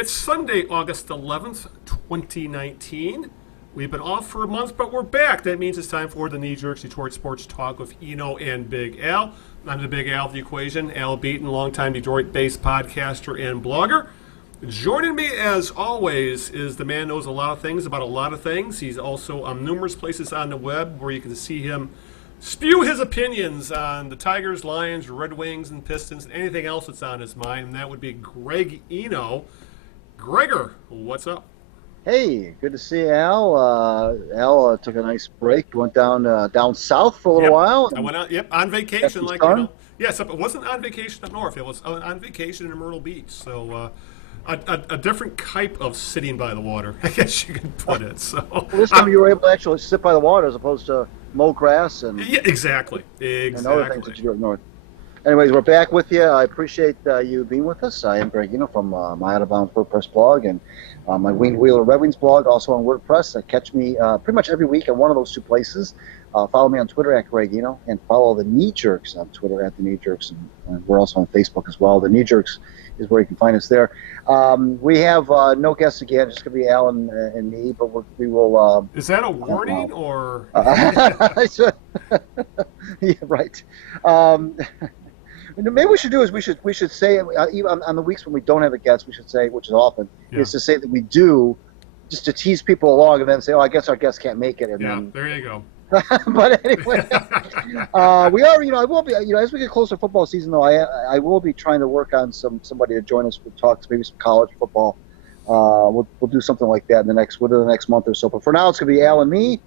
It's Sunday, August 11th, 2019. We've been off for a month, but we're back. That means it's time for the Knee Jerks Detroit Sports Talk with Eno and Big Al. I'm the Big Al of the equation, Al Beaton, longtime Detroit-based podcaster and blogger. Joining me, as always, is the man who knows a lot of things about a lot of things. He's also on numerous places on the web where you can see him spew his opinions on the Tigers, Lions, Red Wings, and Pistons, and anything else that's on his mind, and that would be Greg Eno. Gregor, what's up? Hey, good to see you, Al. Al took a nice break. Went down south for a little while. I went out, on vacation, like, Yes, it wasn't on vacation up north. It was on vacation in Myrtle Beach. So a different type of sitting by the water, I guess you could put it. So well, this time you were able to actually sit by the water as opposed to mow grass and exactly. And other things that you do up north. Anyways, we're back with you. I appreciate you being with us. I am Greg Eno from my Out of Bounds WordPress blog and my Winged Wheeler Red Wings blog, also on WordPress. Catch me pretty much every week on one of those two places. Follow me on Twitter at Greg Eno, and follow the Knee Jerks on Twitter at the Knee Jerks, and we're also on Facebook as well. The Knee Jerks is where you can find us there. We have no guests again. It's going to be Alan and me, but we will. Is that a warning or? Yeah, right. Maybe we should do is we should say even on the weeks when we don't have a guest, we should say, which is often, is to say that we do, just to tease people along, and then say, oh, I guess our guest can't make it. And then, there you go. But anyway, we are. I will be. As we get closer to football season, though, I will be trying to work on somebody to join us with talks, maybe some college football. We'll do something like that within the next month or so. But for now, it's going to be Al and me.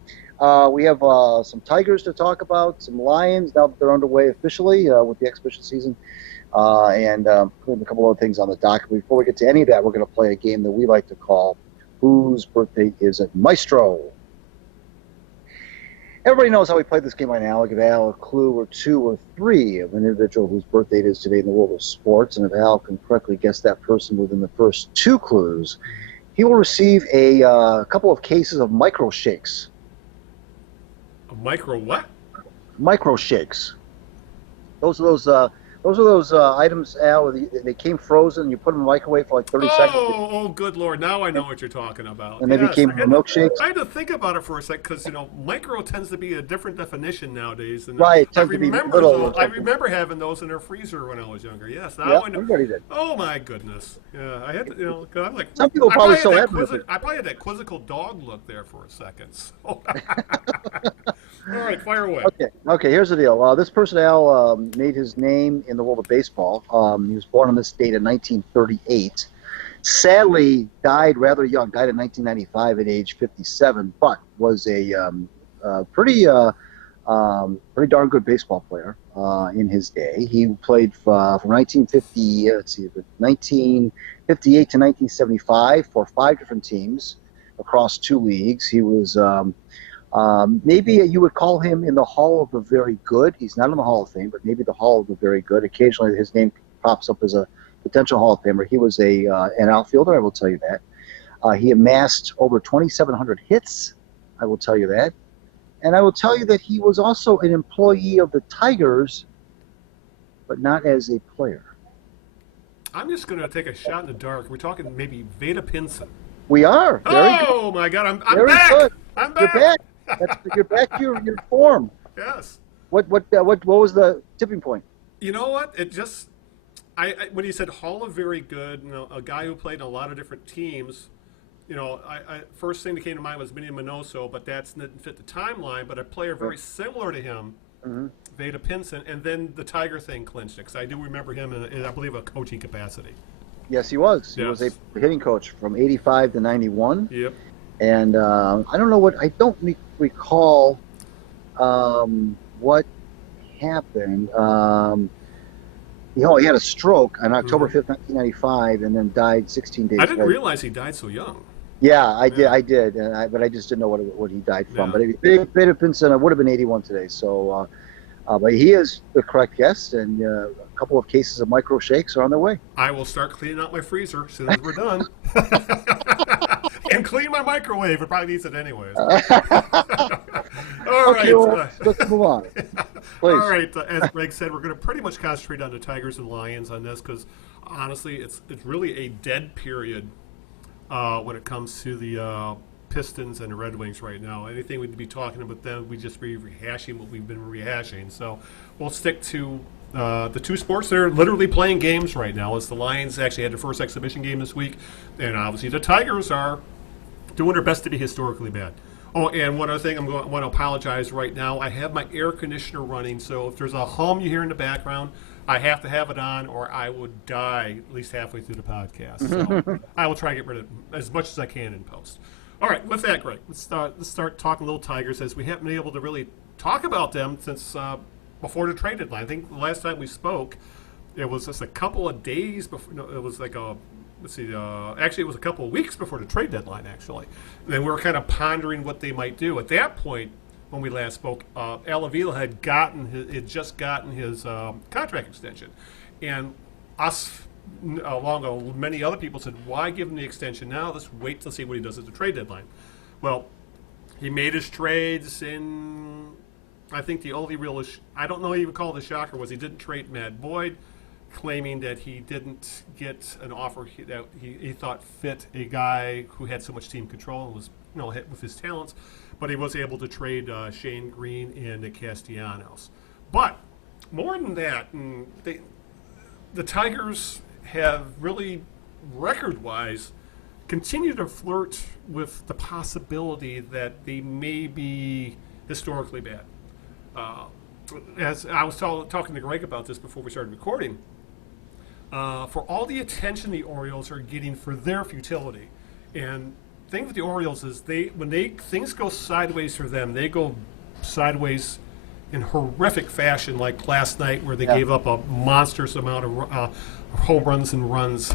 We have some Tigers to talk about, some Lions now that they're underway officially with the exhibition season, and putting a couple other things on the docket. Before we get to any of that, we're going to play a game that we like to call Whose Birthday Is It, Maestro? Everybody knows how we play this game right now. I'll give Al a clue or two or three of an individual whose birthday it is today in the world of sports, and if Al can correctly guess that person within the first two clues, he will receive a couple of cases of micro shakes. Micro what? Micro shakes. Those are those items, Al. They came frozen. You put them in the microwave for like 30 seconds. Oh, good Lord! Now I know what you're talking about. And they became milkshakes. I had to think about it for a sec because micro tends to be a different definition nowadays. And right. I remember having those in our freezer when I was younger. Yes. Yeah, everybody did. Oh my goodness. Yeah, I had to. Cause I'm like. Some people probably still have it. I probably had that quizzical dog look there for a second. So. All right, fire away. Okay. Here's the deal. This person, Al, made his name in the world of baseball. He was born on this date in 1938. Sadly, died rather young. Died in 1995 at age 57, but was a pretty darn good baseball player in his day. He played from 1958 to 1975 for 5 different teams across 2 leagues. He was. Maybe you would call him in the Hall of the Very Good. He's not in the Hall of Fame, but maybe the Hall of the Very Good. Occasionally his name pops up as a potential Hall of Famer. He was an outfielder, I will tell you that. He amassed over 2,700 hits, I will tell you that. And I will tell you that he was also an employee of the Tigers, but not as a player. I'm just going to take a shot in the dark. We're talking maybe Veda Pinson. We are. Very good. My God, I'm back. Good. I'm back. You're back. You're back to your form. Yes. What was the tipping point? You know what? It just, when you said Hall of Very Good, a guy who played in a lot of different teams, first thing that came to mind was Minnie Minoso, but that didn't fit the timeline. But a player very similar to him, Veda Pinson, and then the Tiger thing clinched it, because I do remember him in I believe, a coaching capacity. Yes, he was. Yes. He was a hitting coach from 85 to 91. Yep. And I don't recall what happened. He had a stroke on October 5th, 1995, and then died 16 days later. I didn't realize he died so young. Yeah, I did, but I just didn't know what he died from. But Beta Pinson would have been 81 today, so but he is the correct guess, and a couple of cases of micro shakes are on their way. I will start cleaning out my freezer as soon as we're done. And clean my microwave. It probably needs it anyways. All Okay, right. well, let's move on. Please. All right. As Greg said, we're going to pretty much concentrate on the Tigers and Lions on this because honestly, it's really a dead period when it comes to the Pistons and the Red Wings right now. Anything we'd be talking about them, we'd just be rehashing what we've been rehashing. So we'll stick to the two sports that are literally playing games right now. As the Lions actually had their first exhibition game this week, and obviously the Tigers are doing their best to be historically bad. Oh, and one other thing, want to apologize right now. I have my air conditioner running, so if there's a hum you hear in the background, I have to have it on, or I would die at least halfway through the podcast. So I will try to get rid of it as much as I can in post. All right, with that, Greg, let's start talking little Tigers, as we haven't been able to really talk about them since before the trade deadline. I think the last time we spoke, it was just a couple of days before. No, it was like actually it was a couple of weeks before the trade deadline, actually. And then we were kind of pondering what they might do. At that point, when we last spoke, Avila had just gotten his contract extension. And us, along with many other people, said, why give him the extension now? Let's wait to see what he does at the trade deadline. Well, he made his trades in, I think the only real, I don't know even call it a shocker, was he didn't trade Matt Boyd, claiming that he didn't get an offer that he thought fit a guy who had so much team control and was hit with his talents, but he was able to trade Shane Green and the Castellanos. But more than that, the Tigers have really, record-wise, continued to flirt with the possibility that they may be historically bad. As I was talking to Greg about this before we started recording, for all the attention the Orioles are getting for their futility, and the thing with the Orioles is when things go sideways for them, they go sideways in horrific fashion, like last night where they gave up a monstrous amount of home runs and runs.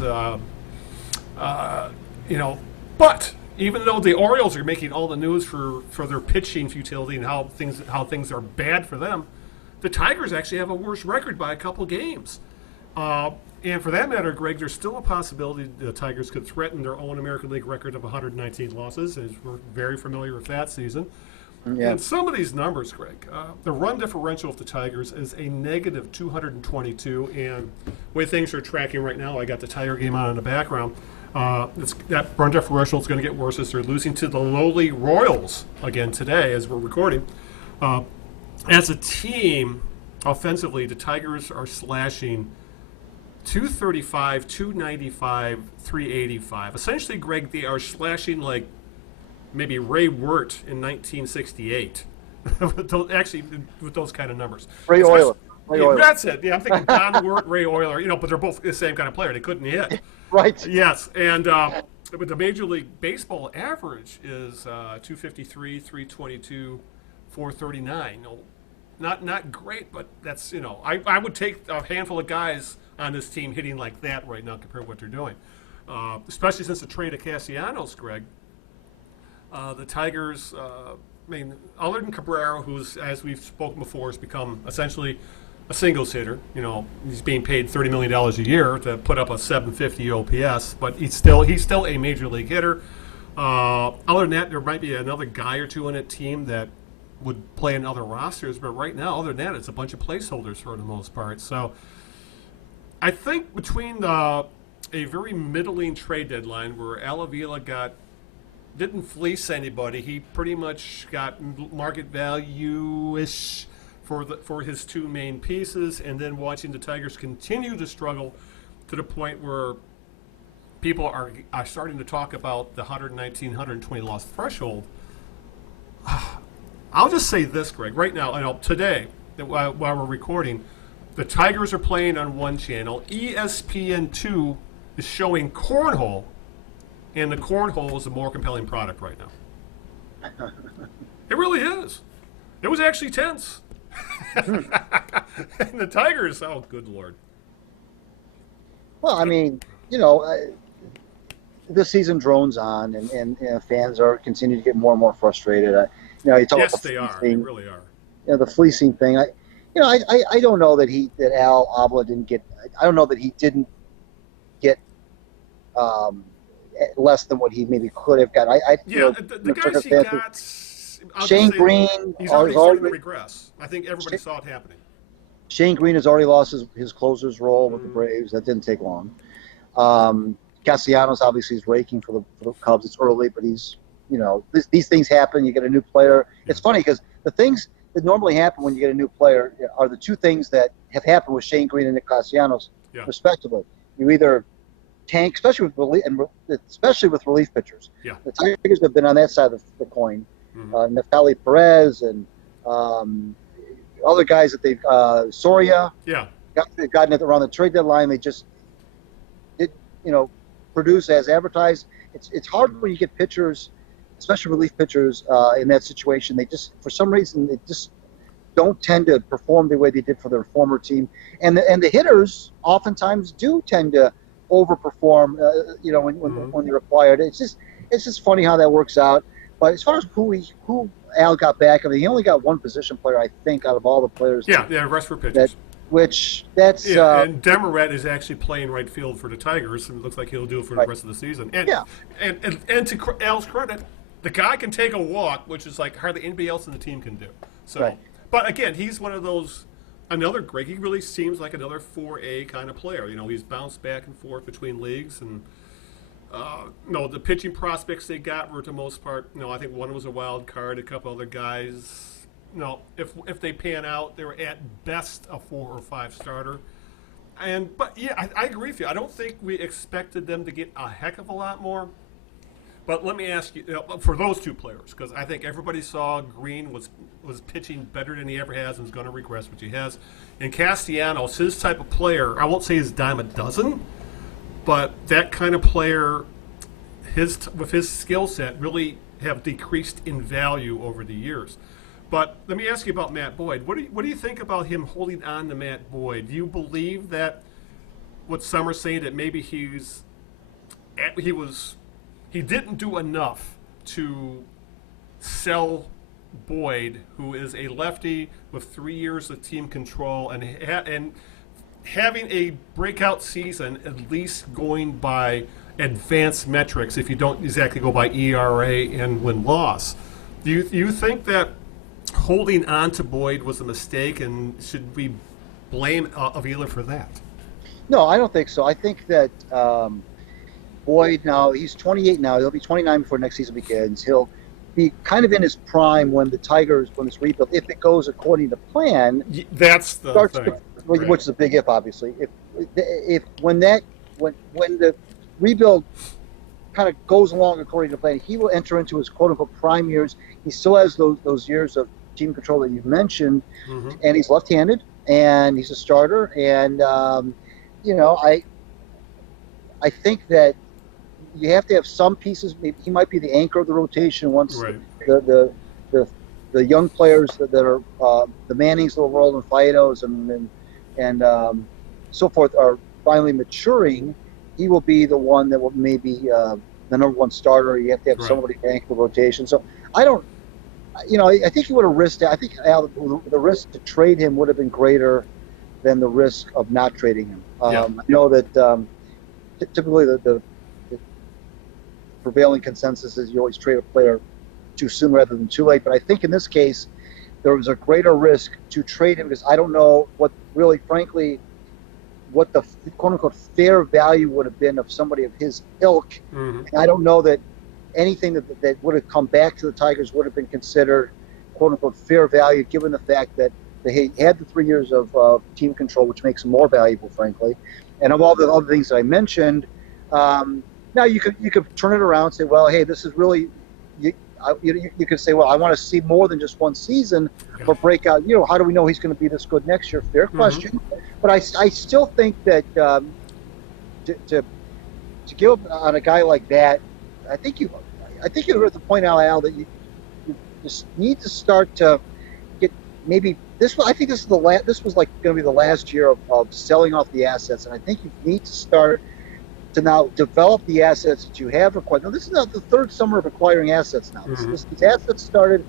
But even though the Orioles are making all the news for their pitching futility and how things are bad for them, the Tigers actually have a worse record by a couple games. And for that matter, Greg, there's still a possibility the Tigers could threaten their own American League record of 119 losses, as we're very familiar with that season. Yeah. And some of these numbers, Greg, the run differential of the Tigers is a negative 222, and the way things are tracking right now, I got the Tiger game on in the background, that run differential is going to get worse as they're losing to the lowly Royals again today as we're recording. As a team, offensively, the Tigers are slashing 235, 295, 385. Essentially, Greg, they are slashing like maybe Ray Wirt in 1968. Actually, with those kind of numbers. Ray Euler. That's it. Yeah, I'm thinking Don Wirt, Ray Euler. But they're both the same kind of player. They couldn't hit. Right. Yes, and but the Major League Baseball average is 253, 322, 439. Not great, but that's I would take a handful of guys on this team hitting like that right now compared to what they're doing, especially since the trade of Castellanos, Greg. The Tigers, other than Cabrera, who's, as we've spoken before, has become essentially a singles hitter. He's being paid $30 million a year to put up a 750 OPS, but he's still a major league hitter. Other than that, there might be another guy or two on that team that would play in other rosters, but right now, other than that, it's a bunch of placeholders for the most part. So I think between a very middling trade deadline where Avila didn't fleece anybody, he pretty much got market value-ish for his two main pieces, and then watching the Tigers continue to struggle to the point where people are starting to talk about the 119, 120 loss threshold. I'll just say this, Greg, right now, today, while we're recording, the Tigers are playing on one channel. ESPN2 is showing Cornhole, and the Cornhole is a more compelling product right now. It really is. It was actually tense. And the Tigers, oh, good Lord. Well, I mean, this season drones on, and fans are continuing to get more and more frustrated. You talk yes, about they are. They really are. The fleecing thing. I don't know that Avila didn't get. I don't know that he didn't get less than what he maybe could have got. The guys he got, I'll just Shane say Green he's is already starting to already regress. I think everybody saw it happening. Shane Green has already lost his closer's role with the Braves. That didn't take long. Castellanos obviously is raking for the Cubs. It's early, but he's, these things happen. You get a new player. Yeah. It's funny because the things that normally happen when you get a new player are the two things that have happened with Shane Green and Nick Castellanos, respectively. You either tank, especially with relief pitchers. Yeah. The Tigers have been on that side of the coin. Neftali Perez and other guys that they've Soria. Yeah. They've gotten it around the trade deadline. They just produce as advertised. It's hard when you get pitchers, especially relief pitchers, in that situation. They just, for some reason, they just don't tend to perform the way they did for their former team. And the hitters oftentimes do tend to overperform, when they're required. It's just funny how that works out. But as far as who Al got back, I mean, he only got one position player, I think, out of all the players. Yeah, the rest were pitchers. And Demaret is actually playing right field for the Tigers, and it looks like he'll do it for the rest of the season. And to Al's credit, the guy can take a walk, which is like hardly anybody else in the team can do. So, but again, he's one of those. Another great. He really seems like another 4A kind of player. He's bounced back and forth between leagues, and the pitching prospects they got were, to most part, I think one was a wild card. A couple other guys. If they pan out, they're at best a 4 or 5 starter. But I agree with you. I don't think we expected them to get a heck of a lot more. But let me ask you, for those two players, because I think everybody saw Green was pitching better than he ever has and is going to regress, which he has. And Castellanos, his type of player, I won't say his dime a dozen, but that kind of player, with his skill set, really have decreased in value over the years. But let me ask you about Matt Boyd. What do you think about him holding on to Matt Boyd? Do you believe that what Summer's saying, that maybe he didn't do enough to sell Boyd, who is a lefty with 3 years of team control and having a breakout season, at least going by advanced metrics, if you don't exactly go by ERA and win-loss? Do you think that holding on to Boyd was a mistake, and should we blame Avila for that? No, I don't think so. I think that Boyd now, he's 28 now. He'll be 29 before next season begins. He'll be kind of in his prime when this rebuild, if it goes according to plan, that's the thing. Which is a big if, obviously. When the rebuild kind of goes along according to plan, he will enter into his quote-unquote prime years. He still has those years of team control that you've mentioned, and he's left-handed, and he's a starter, and I think that you have to have some pieces. Maybe he might be the anchor of the rotation once the young players that are the Mannings of the world and Fidos and so forth are finally maturing. He will be the one that will maybe the number one starter. You have to have somebody to anchor the rotation. So I think he would have risked it. I think the risk to trade him would have been greater than the risk of not trading him. I know that typically the prevailing consensus is you always trade a player too soon rather than too late. But I think in this case, there was a greater risk to trade him because I don't know what the quote-unquote fair value would have been of somebody of his ilk. And I don't know that anything that would have come back to the Tigers would have been considered quote-unquote fair value, given the fact that they had the 3 years of team control, which makes them more valuable, frankly. And of all the other things that I mentioned, now you could turn it around and say, well, hey, this is really you could say, well, I want to see more than just one season for breakout. How do we know he's going to be this good next year? Fair question. But I still think that to give up on a guy like that, I think you're at the point now, Al, that you just need to start to get maybe this. I think this was like going to be the last year of selling off the assets, and I think you need to start to now develop the assets that you have acquired. Now, this is not the third summer of acquiring assets now. These assets started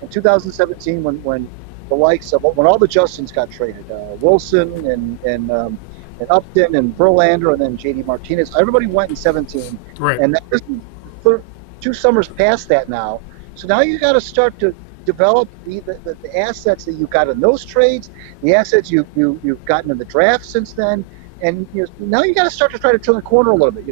in 2017 when the likes of when all the Justins got traded, Wilson and Upton and Verlander and then J.D. Martinez. Everybody went in 17, and that is 2 summers past that now. So now you got to start to develop the assets that you got in those trades, the assets you've gotten in the draft since then, and now you got to start to try to turn the corner a little bit.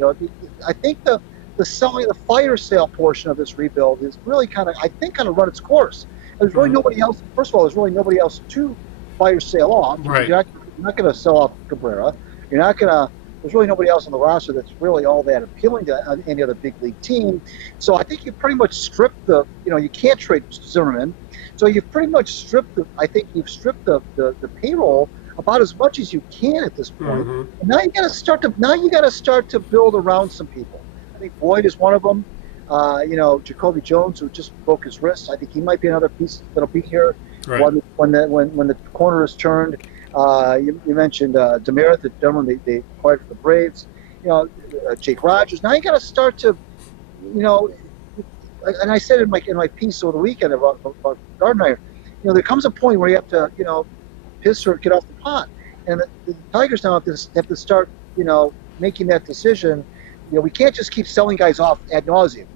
I think the selling, the fire sale portion of this rebuild is really kind of run its course. There's really nobody else. First of all, there's really nobody else to fire sale off. Right. You're not going to sell off Cabrera. You're not going to. There's really nobody else on the roster that's really all that appealing to any other big league team. So I think you pretty much stripped you can't trade Zimmerman. So you've pretty much stripped you've stripped the payroll about as much as you can at this point. And now you got to start to build around some people. I think Boyd is one of them. Jacoby Jones, who just broke his wrist. I think he might be another piece that'll be here when the corner is turned. You mentioned Demerith, the gentleman they acquired for the Braves. Jake Rogers. Now you got to start to, and I said in my piece over the weekend about Gardenhire, there comes a point where you have to, piss or get off the pot, and the Tigers now have to start, making that decision. We can't just keep selling guys off ad nauseum.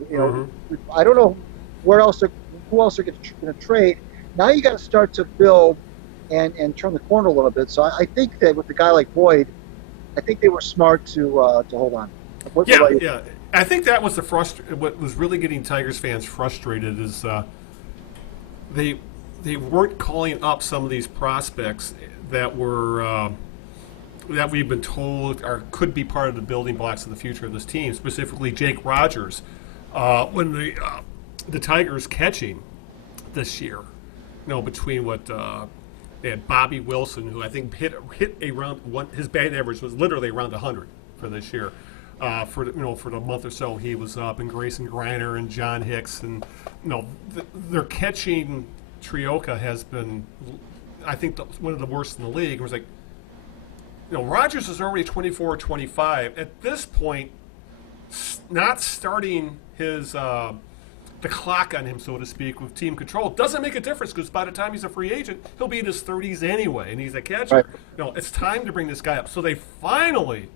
I don't know who else are going to trade. Now you got to start to build and turn the corner a little bit. So I think that with a guy like Boyd, I think they were smart to hold on. Yeah. I think that was what was really getting Tigers fans frustrated is they weren't calling up some of these prospects that were that we've been told could be part of the building blocks of the future of this team. Specifically, Jake Rogers, when the Tigers catching this year, between what. They had Bobby Wilson, who I think hit around his batting average was literally around 100 for this year. For the month or so he was up, and Grayson Griner and John Hicks, and their catching trioca has been, I think, one of the worst in the league. It was like, Rogers is already 24 or 25 at this point, not starting his. The clock on him, so to speak, with team control doesn't make a difference because by the time he's a free agent, he'll be in his 30s anyway, and he's a catcher. Right. It's time to bring this guy up. So they finally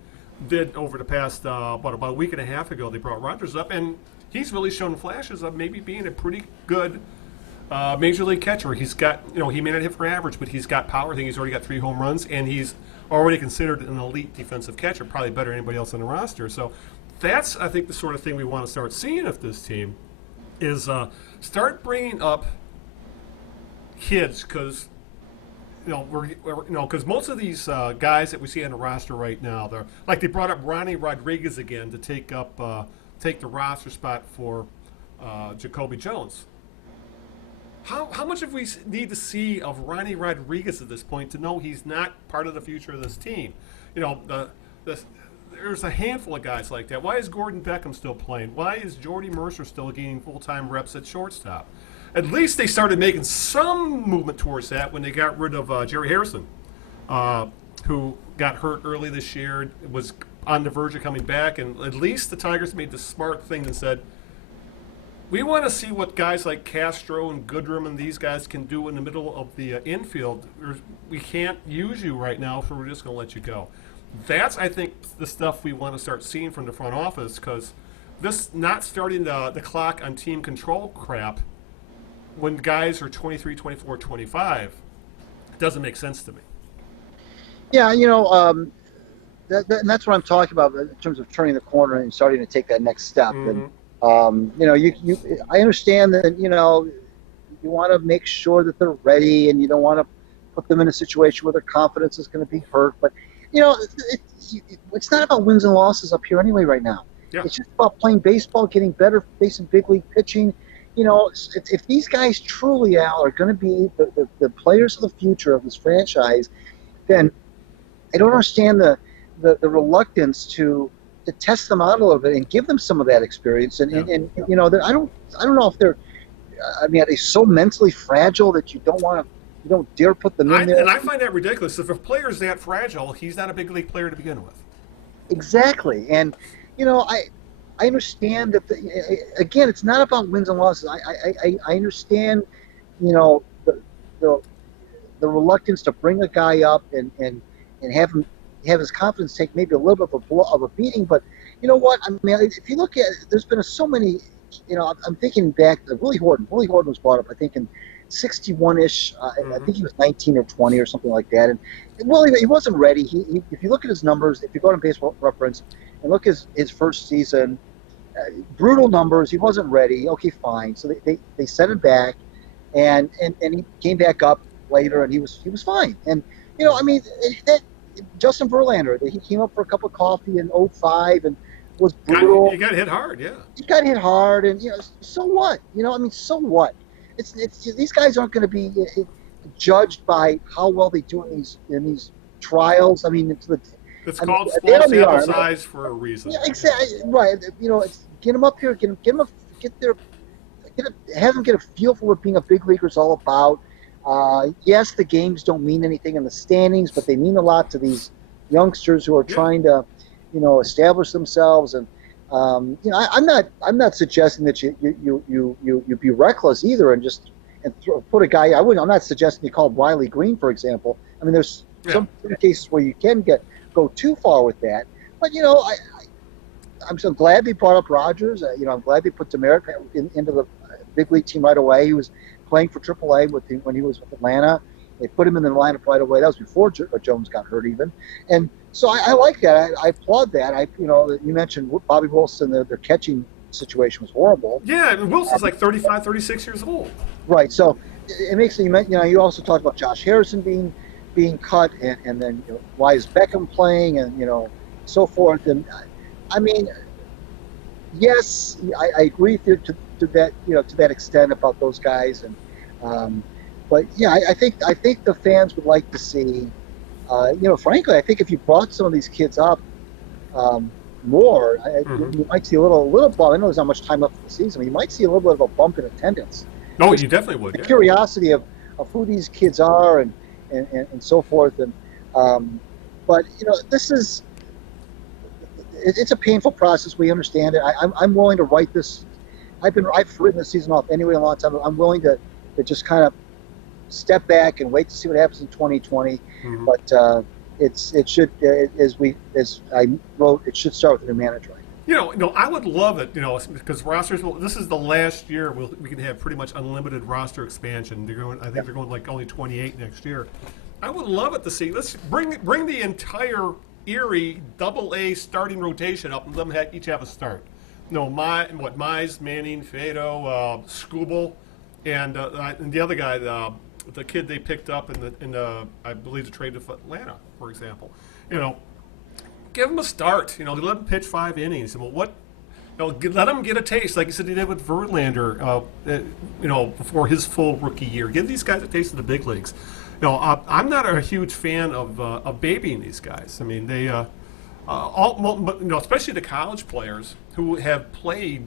did over the past about a week and a half ago. They brought Rogers up, and he's really shown flashes of maybe being a pretty good major league catcher. He's got, he may not hit for average, but he's got power. I think he's already got 3 home runs, and he's already considered an elite defensive catcher, probably better than anybody else on the roster. So that's, I think, the sort of thing we want to start seeing of this team. Is start bringing up kids because because most of these guys that we see on the roster right now, they're like they brought up Ronnie Rodriguez again to take the roster spot for Jacoby Jones. How much of we need to see of Ronnie Rodriguez at this point to know he's not part of the future of this team? There's a handful of guys like that. Why is Gordon Beckham still playing? Why is Jordy Mercer still getting full-time reps at shortstop? At least they started making some movement towards that when they got rid of Jerry Harrison, who got hurt early this year, was on the verge of coming back, and at least the Tigers made the smart thing and said, we want to see what guys like Castro and Goodrum and these guys can do in the middle of the infield. We can't use you right now, so we're just going to let you go. That's, I think, the stuff we want to start seeing from the front office, because this not starting the clock on team control crap when guys are 23, 24, 25 doesn't make sense to me. Yeah, and that's what I'm talking about in terms of turning the corner and starting to take that next step. And I understand that you want to make sure that they're ready, and you don't want to put them in a situation where their confidence is going to be hurt, but. It's not about wins and losses up here anyway right now. Yeah. It's just about playing baseball, getting better, facing big league pitching. If these guys truly, Al, are going to be the players of the future of this franchise, then I don't understand the reluctance to test them out a little bit and give them some of that experience. And I don't know if they're. Are they so mentally fragile that you don't dare put them in there? And I find that ridiculous. If a player's that fragile, he's not a big league player to begin with. Exactly. And, I understand that, again, it's not about wins and losses. I understand, the reluctance to bring a guy up and have his confidence take maybe a little bit of a beating. But you know what? If you look at it, there's been so many I'm thinking back to Willie Horton. Willie Horton was brought up, I think, in 61-ish. I think he was 19 or 20 or something like that. And Willie, he wasn't ready. If you look at his numbers, if you go to Baseball Reference and look at his first season, brutal numbers. He wasn't ready. Okay, fine. So they sent him back, and he came back up later, and he was fine. And Justin Verlander, he came up for a cup of coffee in 05 and was brutal. He got hit hard, yeah. He got hit hard, and so what? So what? It's these guys aren't going to be judged by how well they do in these trials. It's called small sample size for a reason. Yeah, exactly. Right. Get them up here. Have them get a feel for what being a big leaguer is all about. Yes, the games don't mean anything in the standings, but they mean a lot to these youngsters who are trying to, establish themselves. And I'm not suggesting that you be reckless either and put a guy. I'm not suggesting you call Wiley Green, for example. There's some cases where you can go too far with that. But I'm so glad they brought up Rogers. I'm glad they put Demerit into the big league team right away. He was playing for AAA when he was with Atlanta. They put him in the lineup right away. That was before Jones got hurt even. And so I like that. I applaud that. You mentioned Bobby Wilson. Their catching situation was horrible. Yeah, and Wilson's like 35, 36 years old. Right. So it makes you also talked about Josh Harrison being cut, and then why is Beckham playing, and so forth. And yes, I agree with you to that extent about those guys. And but yeah, I think the fans would like to see. Frankly, I think if you brought some of these kids up more, you might see a little bump. I know there's not much time left for the season, but you might see a little bit of a bump in attendance. No, you definitely would. The curiosity of who these kids are and so forth. And but this is it's a painful process. We understand it. I'm willing to write this. I've written this season off anyway a long time. I'm willing to just kind of step back and wait to see what happens in 2020. But it should, as I wrote, it should start with a new manager. I would love it, because rosters. This is the last year we can have pretty much unlimited roster expansion. I think they're going like only 28 next year. I would love it to see. Let's bring the entire Erie AA starting rotation up and let them each have a start. Mize, Manning, Fado, Scooble, and the other guy, the kid they picked up in the I believe the trade to Atlanta, for example. Give them a start. They let them pitch 5 innings. Let them get a taste, like you said, he did with Verlander. Before his full rookie year, give these guys a taste of the big leagues. I'm not a huge fan of babying these guys. They, especially the college players who have played,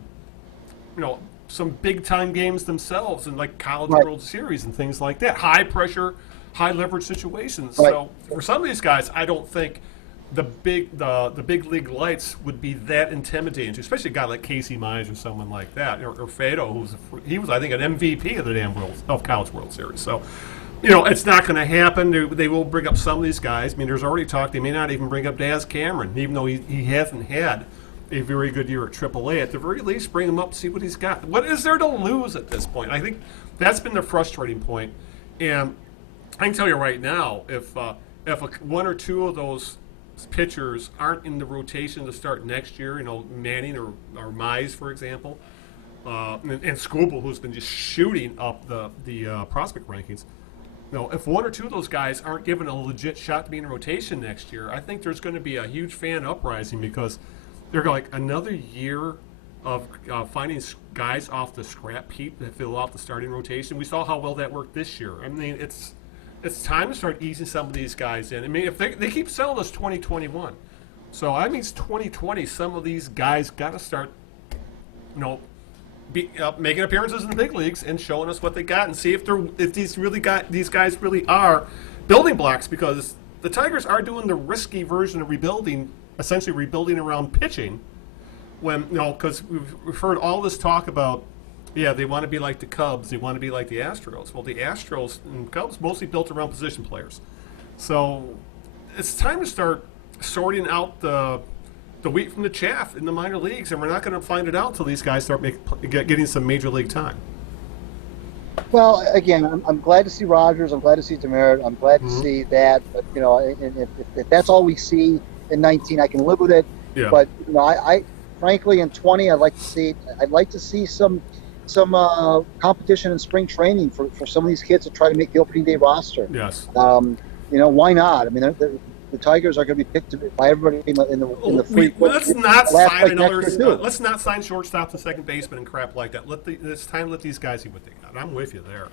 some big time games themselves in like College World Series and things like that. High pressure, high leverage situations. Right. So for some of these guys, I don't think the big league lights would be that intimidating, especially a guy like Casey Mize or someone like that, or Fado, he was I think an MVP of the College World Series. So, it's not going to happen. They will bring up some of these guys. There's already talk they may not even bring up Daz Cameron, even though he hasn't had a very good year at AAA. At the very least, bring him up, see what he's got. What is there to lose at this point? I think that's been the frustrating point. And I can tell you right now, if one or two of those pitchers aren't in the rotation to start next year, Manning or Mize, for example, and Scooble, who's been just shooting up the prospect rankings. If one or two of those guys aren't given a legit shot to be in rotation next year, I think there's going to be a huge fan uprising because they're like another year of finding guys off the scrap heap that fill out the starting rotation. We saw how well that worked this year. It's time to start easing some of these guys in. If they keep selling us 2021, so it's 2020. Some of these guys got to start, making appearances in the big leagues and showing us what they got, and see if these guys really are building blocks. Because the Tigers are doing the risky version of rebuilding, essentially rebuilding around pitching. Because we've heard all this talk about. Yeah, they want to be like the Cubs. They want to be like the Astros. Well, the Astros and Cubs mostly built around position players. So it's time to start sorting out the the wheat from the chaff in the minor leagues, and we're not going to find it out until these guys start getting some major league time. Well, again, I'm glad to see Rogers. I'm glad to see Demerit. I'm glad to see that. But, you know, and if that's all we see in 19, I can live with it. Yeah. But, you know, I frankly, in 20, I'd like to see some competition in spring training for some of these kids to try to make the opening day roster. Yes. You know, why not? I mean, the Tigers are going to be picked by everybody in the free. Let's not sign another. Let's not sign shortstops and second baseman and crap like that. It's time to let these guys see what they got. I'm with you there.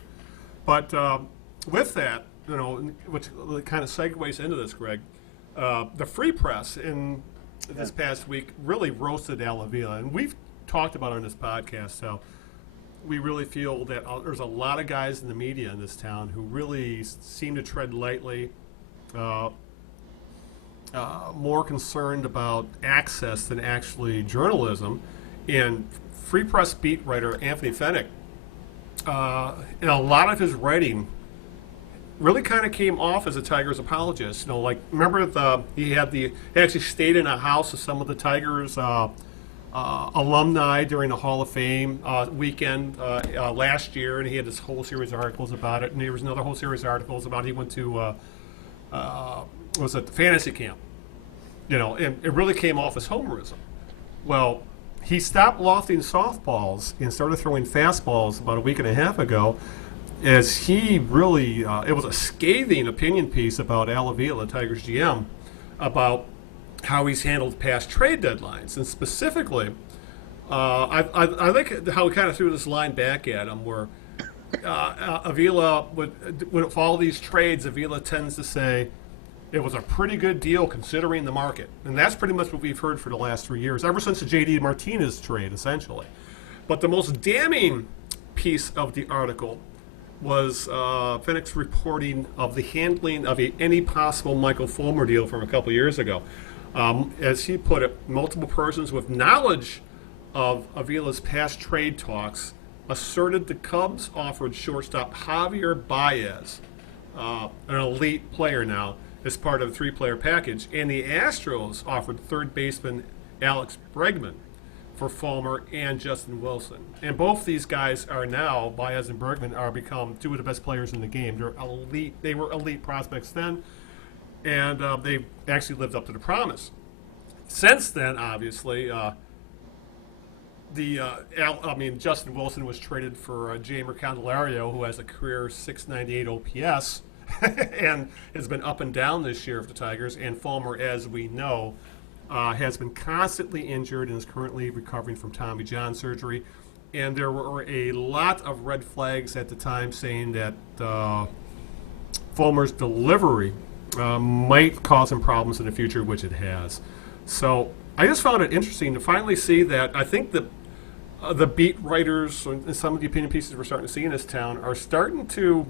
But with that, you know, which kind of segues into this, Greg, the Free Press in this past week really roasted Avila, and we've talked about on this podcast how we really feel that there's a lot of guys in the media in this town who really seem to tread lightly. More concerned about access than actually journalism. And Free Press beat writer Anthony Fenech, in a lot of his writing, really kind of came off as a Tigers apologist. You know, like, remember he actually stayed in a house of some of the Tigers alumni during the Hall of Fame weekend last year, and he had this whole series of articles about it. And there was another whole series of articles about he went to was at the fantasy camp, you know, and it really came off as homerism. Well, he stopped lofting softballs and started throwing fastballs about a week and a half ago, as he really, it was a scathing opinion piece about Avila, Tigers GM, about how he's handled past trade deadlines. And specifically, I like how he kind of threw this line back at him where Avila would follow these trades. Avila tends to say, it was a pretty good deal considering the market. And that's pretty much what we've heard for the last 3 years, ever since the J.D. Martinez trade, essentially. But the most damning piece of the article was Fennec's reporting of the handling of any possible Michael Fulmer deal from a couple years ago. As he put it, multiple persons with knowledge of Avila's past trade talks asserted the Cubs offered shortstop Javier Baez, an elite player now, as part of a 3-player package, and the Astros offered third baseman Alex Bregman for Fulmer and Justin Wilson. And both these guys are now, Baez and Bregman, are become 2 of the best players in the game. They're elite. They were elite prospects then, and they've actually lived up to the promise. Since then, obviously, Justin Wilson was traded for Jamer Candelario, who has a career 698 OPS, and has been up and down this year for the Tigers. And Fulmer, as we know, has been constantly injured and is currently recovering from Tommy John surgery. And there were a lot of red flags at the time saying that Fulmer's delivery might cause him problems in the future, which it has. So I just found it interesting to finally see that. I think that the beat writers and some of the opinion pieces we're starting to see in this town are starting to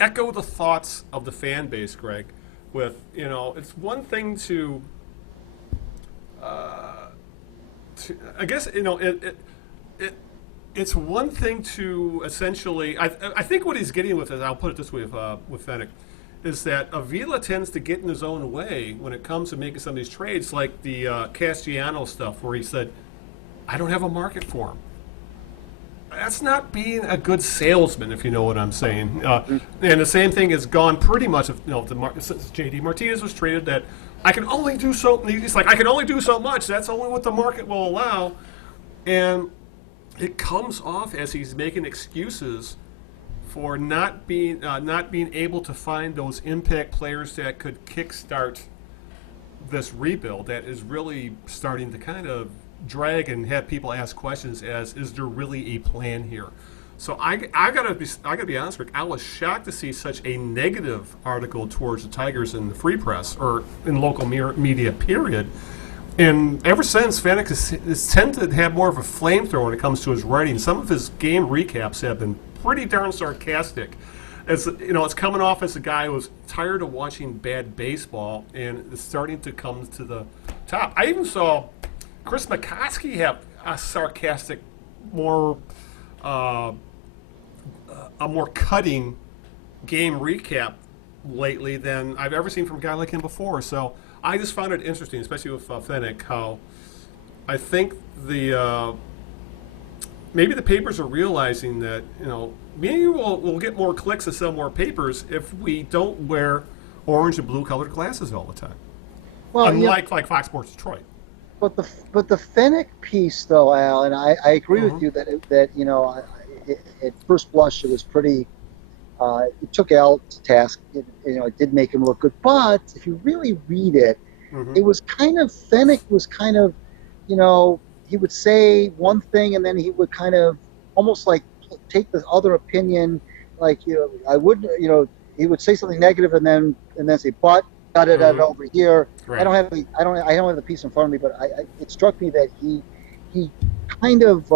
echo the thoughts of the fan base, Greg, with, you know, it's one thing to I guess, you know, it's one thing to essentially, I think what he's getting with it, I'll put it this way with Fennec, is that Avila tends to get in his own way when it comes to making some of these trades, like the Castellanos stuff, where he said, I don't have a market for him. That's not being a good salesman, if you know what I'm saying. And the same thing has gone pretty much, since J.D. Martinez was traded, that I can only do so. He's like, I can only do so much. That's only what the market will allow. And it comes off as he's making excuses for not being able to find those impact players that could kickstart this rebuild that is really starting to kind of drag and have people ask questions as, is there really a plan here? So I gotta be honest, Rick, I was shocked to see such a negative article towards the Tigers in the Free Press or in local media, period. And ever since, Fennec has tended to have more of a flamethrower when it comes to his writing. Some of his game recaps have been pretty darn sarcastic. As you know, it's coming off as a guy who's tired of watching bad baseball and is starting to come to the top. I even saw Chris McCoskey have a sarcastic, a more cutting game recap lately than I've ever seen from a guy like him before. So I just found it interesting, especially with Fennec, how I think the maybe the papers are realizing that, maybe we'll get more clicks and sell more papers if we don't wear orange and blue colored glasses all the time. Well, Unlike like Fox Sports Detroit. But the Fennec piece, though, Al, and I agree with you that at first blush it was pretty. It took Al to task. It did make him look good. But if you really read it, it was kind of Fennec was kind of, he would say one thing and then he would kind of almost like take the other opinion. Like I wouldn't. He would say something negative and then say but. Over here. Right. I don't have the piece in front of me, but it struck me that he kind of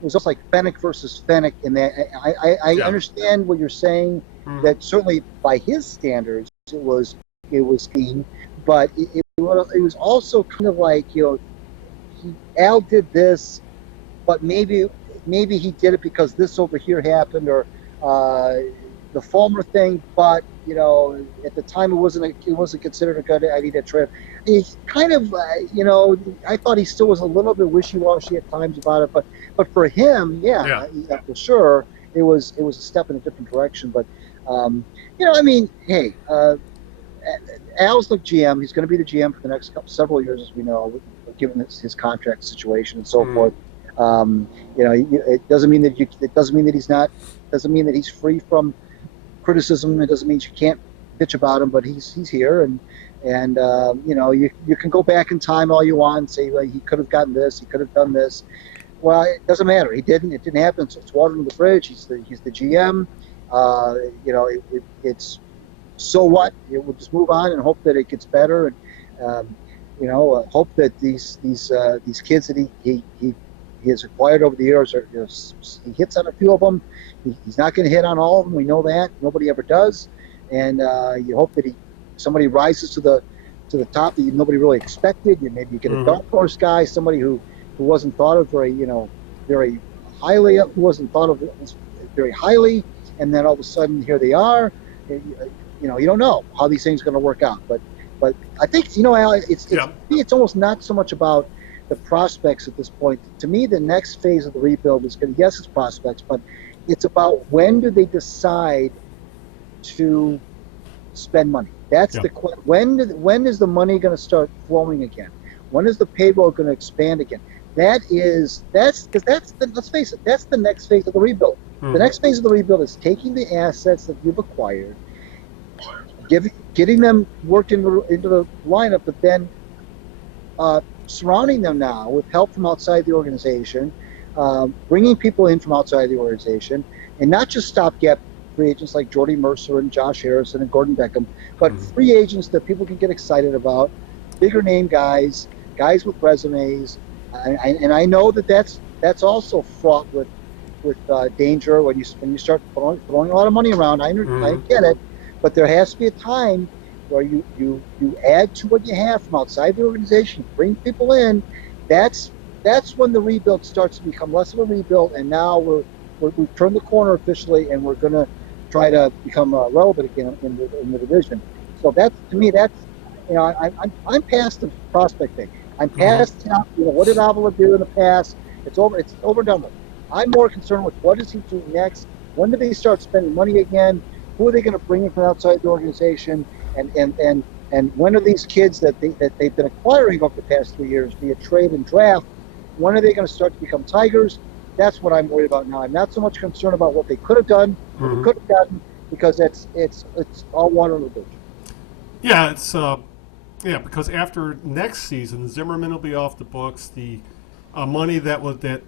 it was almost like Fennec versus Fennec, in that I understand what you're saying. That certainly by his standards it was clean, but it was also kind of like Al did this, but maybe he did it because this over here happened, or the Fulmer thing, but at the time it wasn't considered a good idea trip. He kind of, I thought he still was a little bit wishy-washy at times about it, but for him, yeah, for sure, it was a step in a different direction. But hey, Al's the GM. He's going to be the GM for the next several years, as we know, given his contract situation and so forth. It doesn't mean that he's not. Doesn't mean that he's free from criticism. It doesn't mean you can't bitch about him, but he's here, and you can go back in time all you want and say, well, he could have gotten this, he could have done this. Well, it doesn't matter. He didn't. It didn't happen. So it's water under the bridge. He's the GM. It's so what? We'll just move on and hope that it gets better, and hope that these kids that he has acquired over the years he hits on a few of them. He's not going to hit on all of them. We know that. Nobody ever does. And you hope that somebody rises to the top that nobody really expected. Maybe you get a dark horse guy, somebody who wasn't thought of very highly, who wasn't thought of very highly, and then all of a sudden here they are. You don't know how these things are going to work out. But I think Al, it's almost not so much about the prospects at this point. To me, the next phase of the rebuild is going to, yes, it's prospects, but it's about when do they decide to spend money. That's the question. When is the money going to start flowing again? When is the payroll going to expand again? Let's face it, that's the next phase of the rebuild. The next phase of the rebuild is taking the assets that you've acquired, getting them worked into the lineup, but then surrounding them now with help from outside the organization, bringing people in from outside the organization, and not just stopgap free agents like Jordy Mercer and Josh Harrison and Gordon Beckham, but free agents that people can get excited about, bigger name guys with resumes. And I know that's also fraught with danger when you start throwing a lot of money around. I get it, but there has to be a time where you add to what you have from outside the organization, bring people in. That's when the rebuild starts to become less of a rebuild, and now we've turned the corner officially, and we're going to try to become relevant again in the division. So to me, I'm past the prospect thing. I'm past what did Avila do in the past? It's over. It's over, done with. I'm more concerned with what does he do next? When do they start spending money again? Who are they going to bring in from outside the organization? And when are these kids that they've been acquiring over the past 3 years, be it trade and draft, when are they going to start to become Tigers? That's what I'm worried about now. I'm not so much concerned about what they could have done, what they could have gotten, because it's all water under the bridge. Yeah, it's because after next season, Zimmerman will be off the books. The money that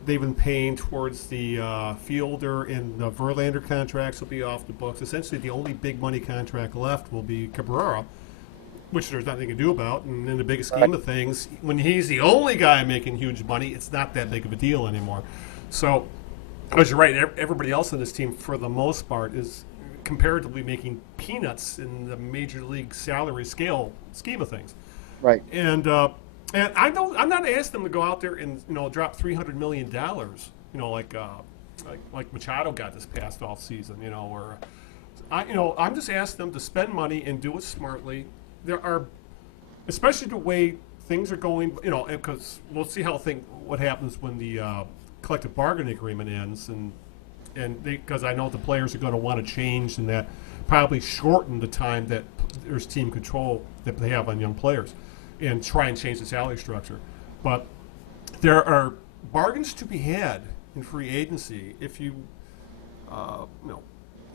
they've been paying towards the Fielder and the Verlander contracts will be off the books. Essentially, the only big money contract left will be Cabrera, which there's nothing to do about. And in the big scheme of things, when he's the only guy making huge money, it's not that big of a deal anymore. So, as you're right, everybody else on this team, for the most part, is comparatively making peanuts in the major league salary scheme of things. Right. And I'm not asking them to go out there and drop $300 million, like Machado got this past off season, or I'm just asking them to spend money and do it smartly. There are especially the way things are going. Because we'll see what happens when the collective bargaining agreement ends, and because I know the players are going to want to change, and that probably shorten the time that there's team control that they have on young players, and try and change the salary structure. But there are bargains to be had in free agency if you,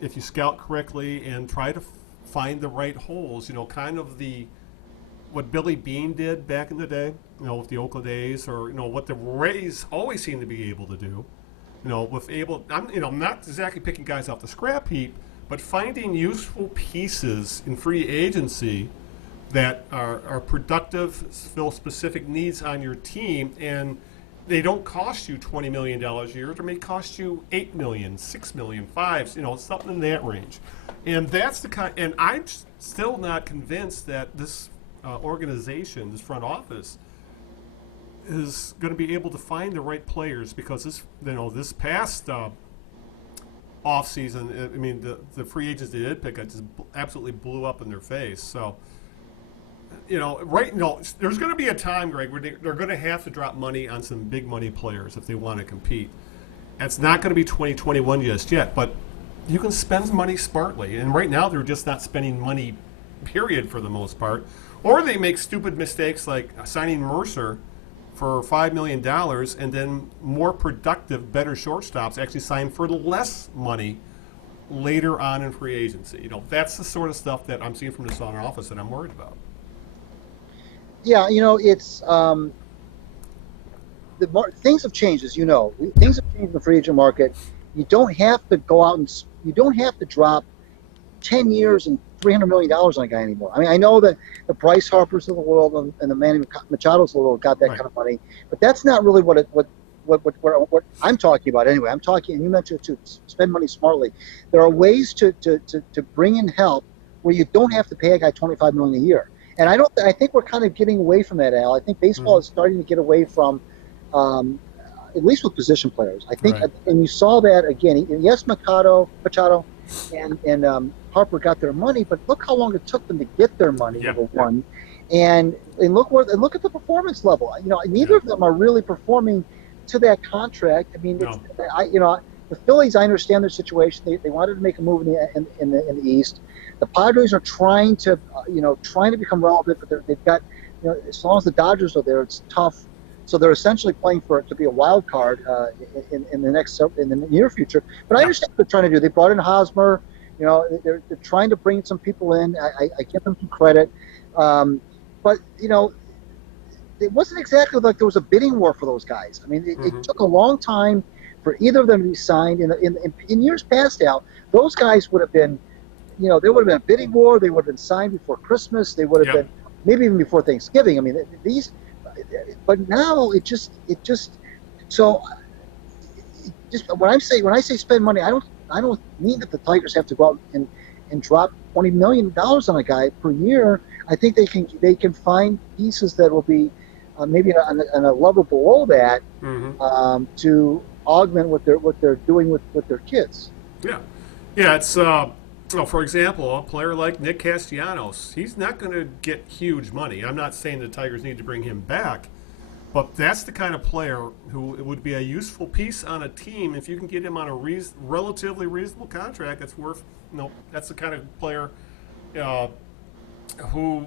if you scout correctly and try to find the right holes. Kind of what Billy Beane did back in the day, with the Oakland A's, or what the Rays always seem to be able to do. I'm not exactly picking guys off the scrap heap, but finding useful pieces in free agency that are productive, fill specific needs on your team, and they don't cost you $20 million a year. They may cost you $8 million, $6 million, $5 million, something in that range. And that's the kind. And I'm still not convinced that this organization, this front office, is going to be able to find the right players, because this past off season, the free agents they did pick, just absolutely blew up in their face. So, there's going to be a time, Greg, where they're going to have to drop money on some big money players if they want to compete. It's not going to be 2021 just yet, but you can spend money smartly. And right now, they're just not spending money, period, for the most part. Or they make stupid mistakes like signing Mercer for $5 million, and then more productive, better shortstops actually sign for less money later on in free agency. That's the sort of stuff that I'm seeing from the front office that I'm worried about. Yeah, it's things have changed, as you know. Things have changed in the free agent market. You don't have to go out and you don't have to drop 10 years and $300 million on a guy anymore. I know that the Bryce Harpers of the world and the Manny Machados of the world got that kind of money, but that's not really what I'm talking about anyway. I'm talking, and you mentioned it too, spend money smartly. There are ways to bring in help where you don't have to pay a guy $25 million a year. And I think we're kind of getting away from that, Al. I think baseball is starting to get away from, at least with position players. I think, and you saw that again. Yes, Machado and Harper got their money, but look how long it took them to get their money. Number one, and look at the performance level. Neither of them are really performing to that contract. The Phillies, I understand their situation. They wanted to make a move in the East. The Padres are trying to become relevant, but they've got, as long as the Dodgers are there, it's tough. So they're essentially playing for it to be a wild card in the near future. But I understand what they're trying to do. They brought in Hosmer. They're trying to bring some people in. I give them some credit, but it wasn't exactly like there was a bidding war for those guys. It took a long time for either of them to be signed. In years past, Al, those guys would have been, there would have been a bidding war. They would have been signed before Christmas. They would have been maybe even before Thanksgiving. But now it just when I say spend money, I don't mean that the Tigers have to go out and drop $20 million on a guy per year. I think they can find pieces that will be maybe on a level below that to augment what they're doing with their kids. It's for example, a player like Nick Castellanos, he's not going to get huge money. I'm not saying the Tigers need to bring him back, but that's the kind of player who would be a useful piece on a team if you can get him on a relatively reasonable contract. That's worth, that's the kind of player who,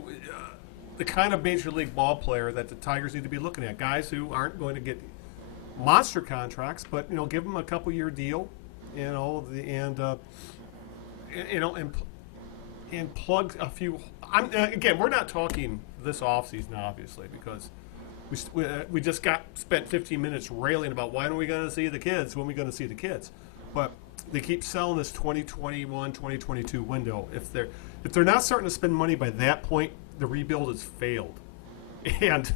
the kind of major league ball player that the Tigers need to be looking at. Guys who aren't going to get monster contracts, but give them a couple-year deal, and plug a few. Again, we're not talking this offseason, obviously, because we just spent 15 minutes railing about when are we going to see the kids, when are we going to see the kids. But they keep selling this 2021, 2022 window. If they're not starting to spend money by that point, the rebuild has failed. And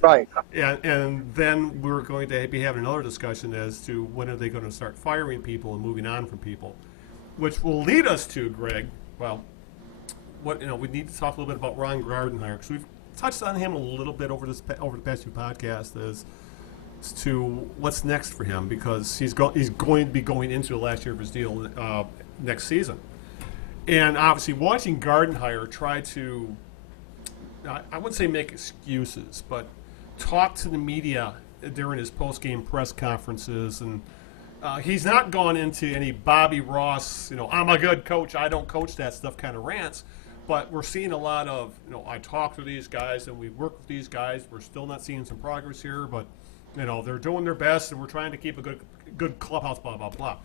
then we're going to be having another discussion as to when are they going to start firing people and moving on from people, which will lead us to, Greg, we need to talk a little bit about Ron Gardenhire, because we've touched on him a little bit over the past few podcasts as to what's next for him, because he's going to be going into the last year of his deal next season. And obviously watching Gardenhire try to I wouldn't say make excuses, but talk to the media during his post-game press conferences, and he's not gone into any Bobby Ross, I'm a good coach, I don't coach that stuff kind of rants. But we're seeing a lot of, I talk to these guys and we work with these guys. We're still not seeing some progress here, but they're doing their best and we're trying to keep a good clubhouse, blah blah blah.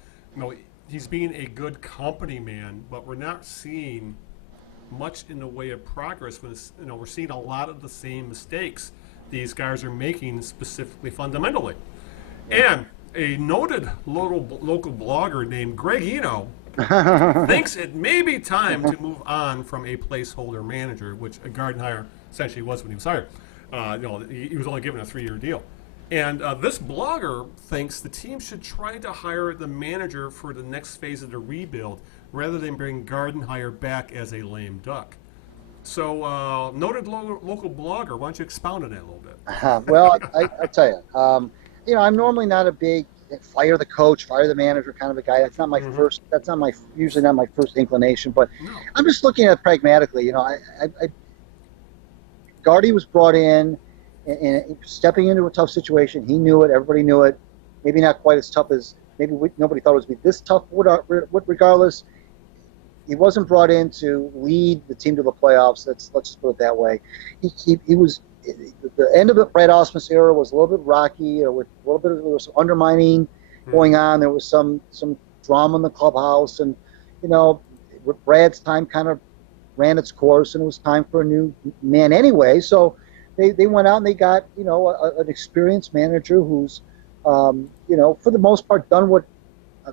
He's being a good company man, but we're not seeing much in the way of progress. When we're seeing a lot of the same mistakes these guys are making, specifically fundamentally. And a noted local blogger named Greg Eno thinks it may be time to move on from a placeholder manager, which a Gardenhire essentially was when he was hired. He was only given a 3-year deal. And this blogger thinks the team should try to hire the manager for the next phase of the rebuild rather than bring Gardenhire back as a lame duck. So, noted local blogger, why don't you expound on that a little bit? Well, I tell you, I'm normally not a big fire the coach, fire the manager kind of a guy. That's not my first. That's not usually not my first inclination. But I'm just looking at it pragmatically. Gardy was brought in and stepping into a tough situation. He knew it. Everybody knew it. Maybe not quite as tough as nobody thought it was be this tough. Regardless, he wasn't brought in to lead the team to the playoffs. Let's just put it that way. He was. The end of the Brad Ausmus era was a little bit rocky, or with a little bit of there was some undermining going on. There was some drama in the clubhouse, and Brad's time kind of ran its course, and it was time for a new man anyway. So they went out and they got an experienced manager who's for the most part done what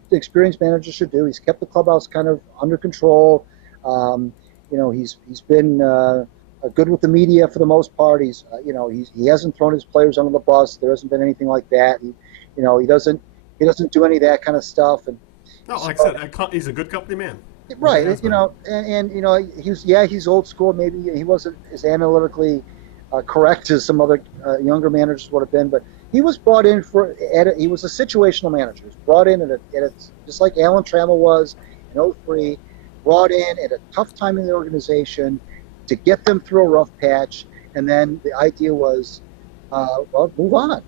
the experienced manager should do. He's kept the clubhouse kind of under control. He's been good with the media for the most part. He hasn't thrown his players under the bus. There hasn't been anything like that. He doesn't do any of that kind of stuff. And like I said, he's a good company man. Right. He's old school. Maybe he wasn't as analytically correct as some other younger managers would have been, but he was brought in he was a situational manager. He was brought in at just like Alan Trammell was in 2003, brought in at a tough time in the organization to get them through a rough patch, and then the idea was, move on.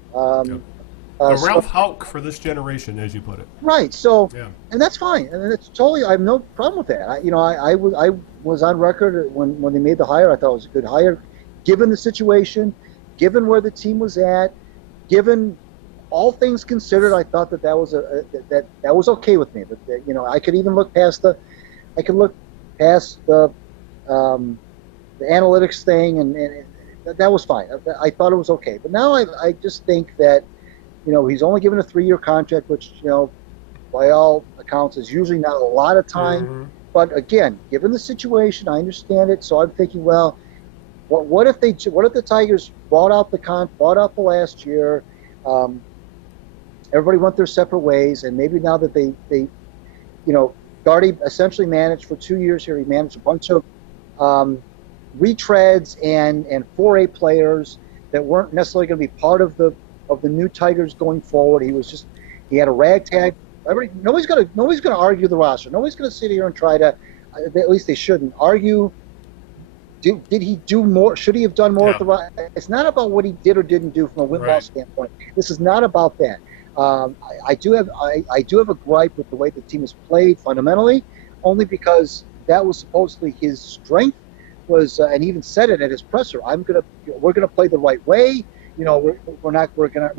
Ralph Houck for this generation, as you put it. Right. So, and that's fine, and it's totally. I have no problem with that. I was on record when they made the hire. I thought it was a good hire, given the situation, given where the team was at, given all things considered. I thought that was that was okay with me. That I could even look past the the analytics thing, and that was fine. I thought it was okay. But now I just think that, he's only given a 3-year contract, which, by all accounts is usually not a lot of time. But again, given the situation, I understand it. So I'm thinking, well, what if the Tigers bought out the last year, everybody went their separate ways, and maybe now that they Gardy essentially managed for 2 years here. He managed a bunch of retreads and 4A players that weren't necessarily going to be part of the new Tigers going forward. He had a ragtag. Nobody's going to argue the roster. Nobody's going to sit here and try to, at least they shouldn't, argue. Did he do more? Should he have done more at the roster? It's not about what he did or didn't do from a win-loss standpoint. This is not about that. I do have a gripe with the way the team is played fundamentally, only because that was supposedly his strength. And he even said it at his presser. We're gonna play the right way. We're not gonna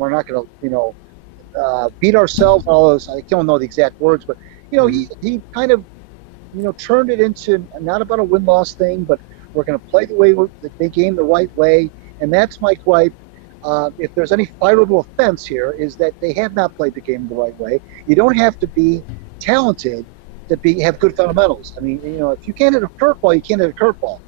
beat ourselves. All those, I don't know the exact words, but he kind of turned it into not about a win-loss thing, but we're gonna play the way they game the right way, and that's my gripe. If there's any fireable offense here, is that they have not played the game the right way. You don't have to be talented to have good fundamentals. I mean, if you can't hit a curveball, you can't hit a curveball.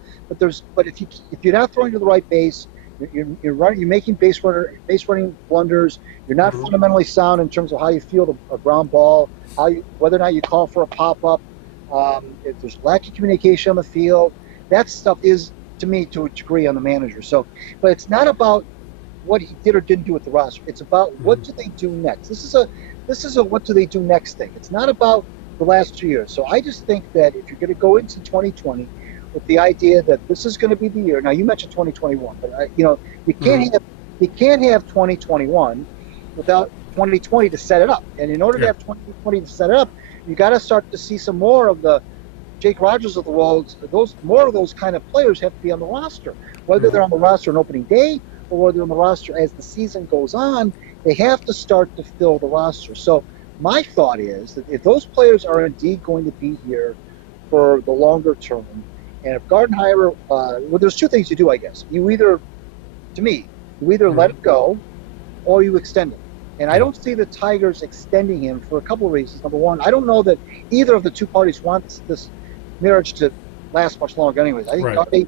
But if you're not throwing to the right base, you're making base running blunders. You're not fundamentally sound in terms of how you field a ground ball, whether or not you call for a pop up. If there's lack of communication on the field, that stuff is, to me, to a degree, on the manager. So, but it's not about what he did or didn't do with the roster. It's about what do they do next. This is a what do they do next thing. It's not about the last 2 years. So I just think that if you're going to go into 2020 with the idea that this is going to be the year. Now, you mentioned 2021, but you can't have 2021 without 2020 to set it up. And in order to have 2020 to set it up, you got to start to see some more of the Jake Rogers of the world. More of those kind of players have to be on the roster, whether they're on the roster on opening day or whether they're on the roster as the season goes on. They have to start to fill the roster. So my thought is that if those players are indeed going to be here for the longer term, and if Gardenhire, well, there's two things you do, I guess. You either let him go or you extend him. And I don't see the Tigers extending him for a couple of reasons. Number one, I don't know that either of the two parties wants this marriage to last much longer anyways. I think Gardy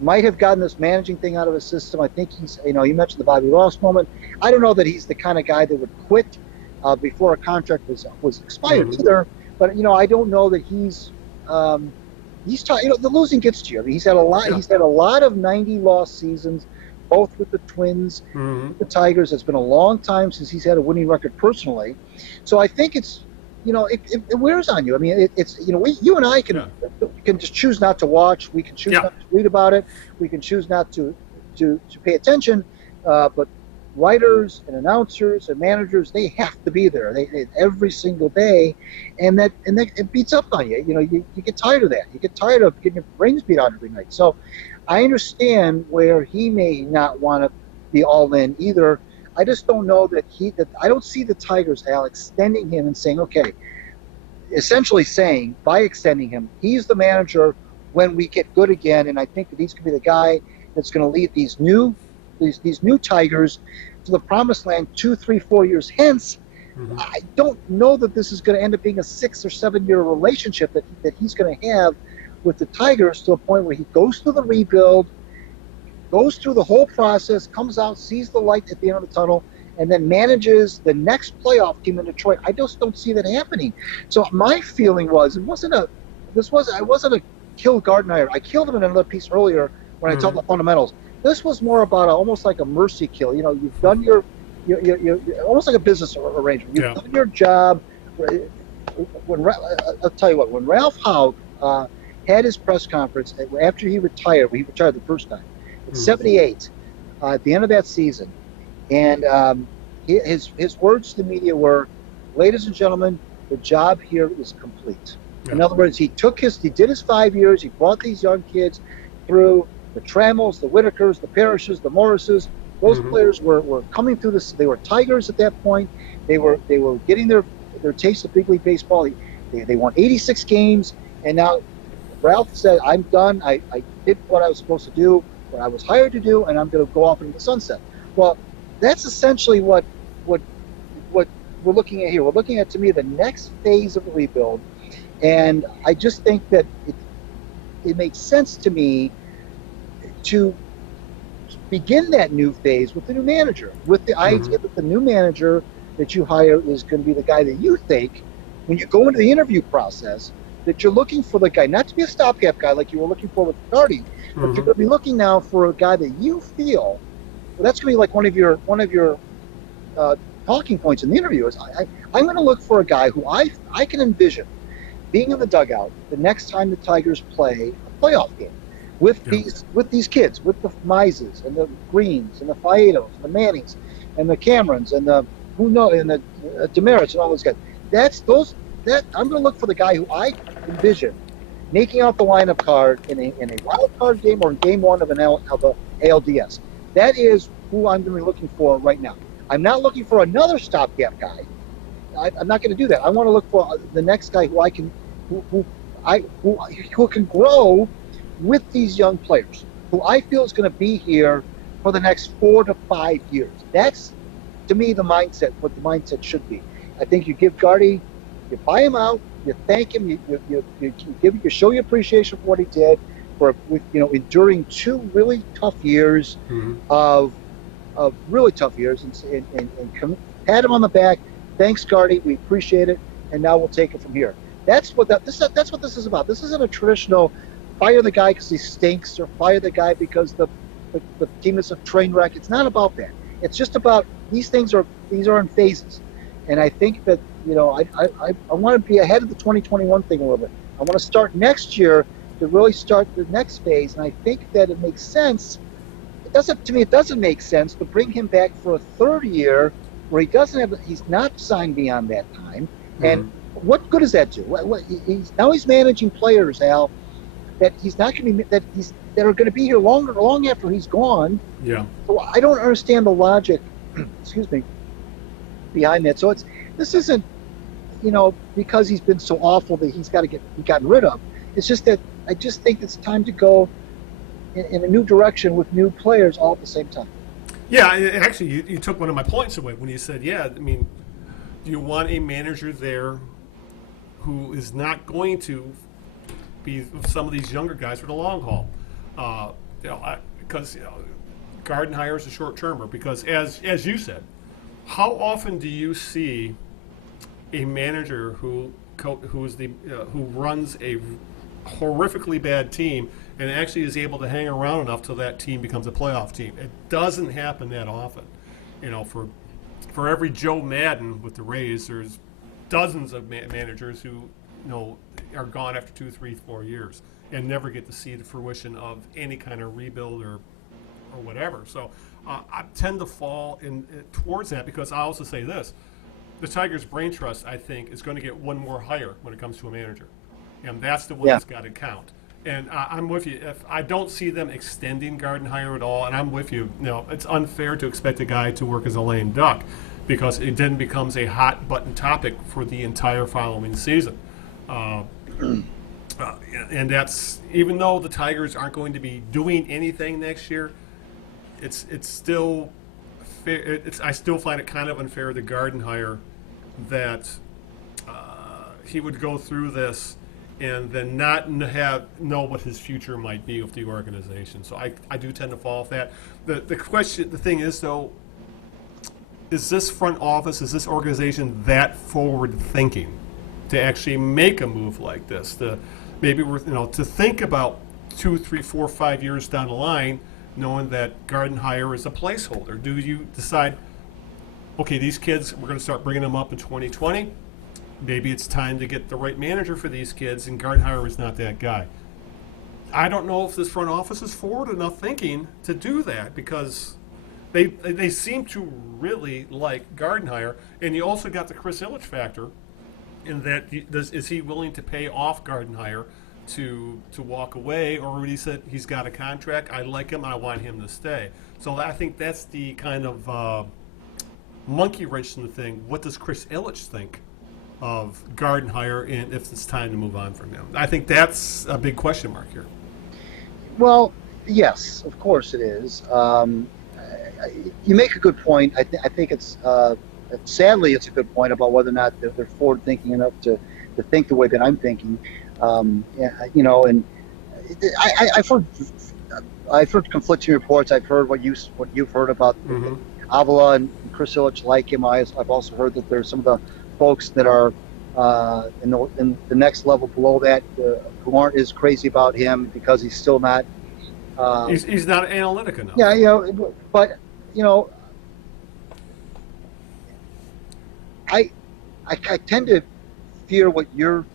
might have gotten this managing thing out of his system. I think he's, you mentioned the Bobby Ross moment. I don't know that he's the kind of guy that would quit before a contract was expired either. But, I don't know that he's tired. The losing gets to you. I mean, he's had a lot. He's had a lot of 90-loss seasons, both with the Twins, the Tigers. It's been a long time since he's had a winning record personally. So I think it's, it wears on you. I mean, you and I can just choose not to watch. We can choose not to read about it. We can choose not to pay attention. But writers and announcers and managers, they have to be there. They every single day, and that it beats up on you. You get tired of that. You get tired of getting your brains beat out every night. So I understand where he may not want to be all in either. I just don't know that I don't see the Tigers, Al, extending him and saying, okay, essentially saying by extending him, he's the manager when we get good again. And I think that he's going to be the guy that's going to lead these new Tigers to the promised land 2, 3, 4 years hence. I don't know that this is going to end up being a 6 or 7 year relationship that he's going to have with the Tigers to a point where he goes through the rebuild, goes through the whole process, comes out, sees the light at the end of the tunnel, and then manages the next playoff team in Detroit. I just don't see that happening. So my feeling was I wasn't a kill Gardenhire. I killed him in another piece earlier when I talked about fundamentals. This was more about almost like a mercy kill. You've done your almost like a business arrangement. You've done your job. I'll tell you what. When Ralph Haug had his press conference after he retired the first time, in '78, at the end of that season, and his words to the media were, "Ladies and gentlemen, the job here is complete." In other words, he did his 5 years. He brought these young kids through. The Trammells, the Whitakers, the Parishes, the Morrises, those players were coming through this. They were Tigers at that point. They were getting their taste of big league baseball. They won 86 games, and now Ralph said, "I'm done. I did what I was supposed to do, what I was hired to do, and I'm going to go off into the sunset." Well, that's essentially what we're looking at here. We're looking at, to me, the next phase of the rebuild, and I just think that it makes sense to me to begin that new phase with the new manager, with the idea that the new manager that you hire is going to be the guy that you think, when you go into the interview process, that you're looking for the guy, not to be a stopgap guy like you were looking for with Gardy, but you're going to be looking now for a guy that you feel, well, that's going to be like one of your talking points in the interview is I'm going to look for a guy who I can envision being in the dugout the next time the Tigers play a playoff game. With these kids, with the Mises and the Greens and the Faedos, the Mannings and the Camerons and the Demerits and all those guys. I'm going to look for the guy who I envision making out the lineup card in a wild card game or in game one of a ALDS. That is who I'm going to be looking for right now. I'm not looking for another stopgap guy. I'm not going to do that. I want to look for the next guy who can grow with these young players, who I feel is going to be here for the next 4 to 5 years. That's, to me, the mindset, what the mindset should be. I think you give Gardy, you buy him out, you thank him, you show your appreciation for what he did, for enduring 2 really tough years of really tough years, and pat him on the back. Thanks, Gardy. We appreciate it, and now we'll take it from here. That's what this is about. This isn't a traditional fire the guy because he stinks or fire the guy because the team is a train wreck. It's not about that. It's just about these are in phases, and I think that I want to be ahead of the 2021 thing a little bit. I want to start next year to really start the next phase. And I think that it makes sense. It doesn't make sense to bring him back for a third year where he's not signed beyond that time. And what good does that do? He's managing players, Al, that he's not going to be that are going to be here long after he's gone. Yeah. So I don't understand the logic, excuse me, behind that. So this isn't, because he's been so awful that he's got to be gotten rid of. It's just that I just think it's time to go in a new direction with new players all at the same time. Yeah, actually, you took one of my points away when you said, do you want a manager there who is not going to be with some of these younger guys for the long haul? Because Gardenhire is a short-termer. Because as you said, how often do you see a manager who runs a horrifically bad team and actually is able to hang around enough till that team becomes a playoff team? It doesn't happen that often. For every Joe Madden with the Rays, there's dozens of managers who are gone after 2, 3, 4 years and never get to see the fruition of any kind of rebuild or whatever. So I tend to fall towards that, because I also say this: the Tigers' brain trust, I think, is going to get one more hire when it comes to a manager, and that's the one that's got to count. And I'm with you. If I don't see them extending Gardenhire at all, and I'm with you. It's unfair to expect a guy to work as a lame duck, because it then becomes a hot button topic for the entire following season. And that's, even though the Tigers aren't going to be doing anything next year, it's still fair. I still find it kind of unfair to Gardenhire that he would go through this and then not know what his future might be with the organization. So I do tend to fall off that. The thing is, though, is this front office, is this organization that forward thinking to actually make a move like this? To think about 2, 3, 4, 5 years down the line, knowing that Gardenhire is a placeholder. Do you decide, okay, these kids, we're going to start bringing them up in 2020. Maybe it's time to get the right manager for these kids, and Gardenhire is not that guy. I don't know if this front office is forward enough thinking to do that, because they seem to really like Gardenhire. And you also got the Chris Ilitch factor, in that is he willing to pay off Gardenhire to walk away, or would he said he's got a contract, I like him, I want him to stay? So I think that's the kind of monkey wrench in the thing. What does Chris Ilitch think of Gardenhire, and if it's time to move on from him? I think that's a big question mark here. Well, yes, of course it is. You make a good point. I think it's sadly it's a good point about whether or not they're forward thinking enough to think the way that I'm thinking. And I've heard conflicting reports. I've heard what you've heard about Avila and Chris Ilitch like him. I've also heard that there's some of the folks that are in the next level below that who aren't as crazy about him, because he's still not. He's not analytic enough. Yeah, but I tend to fear what you're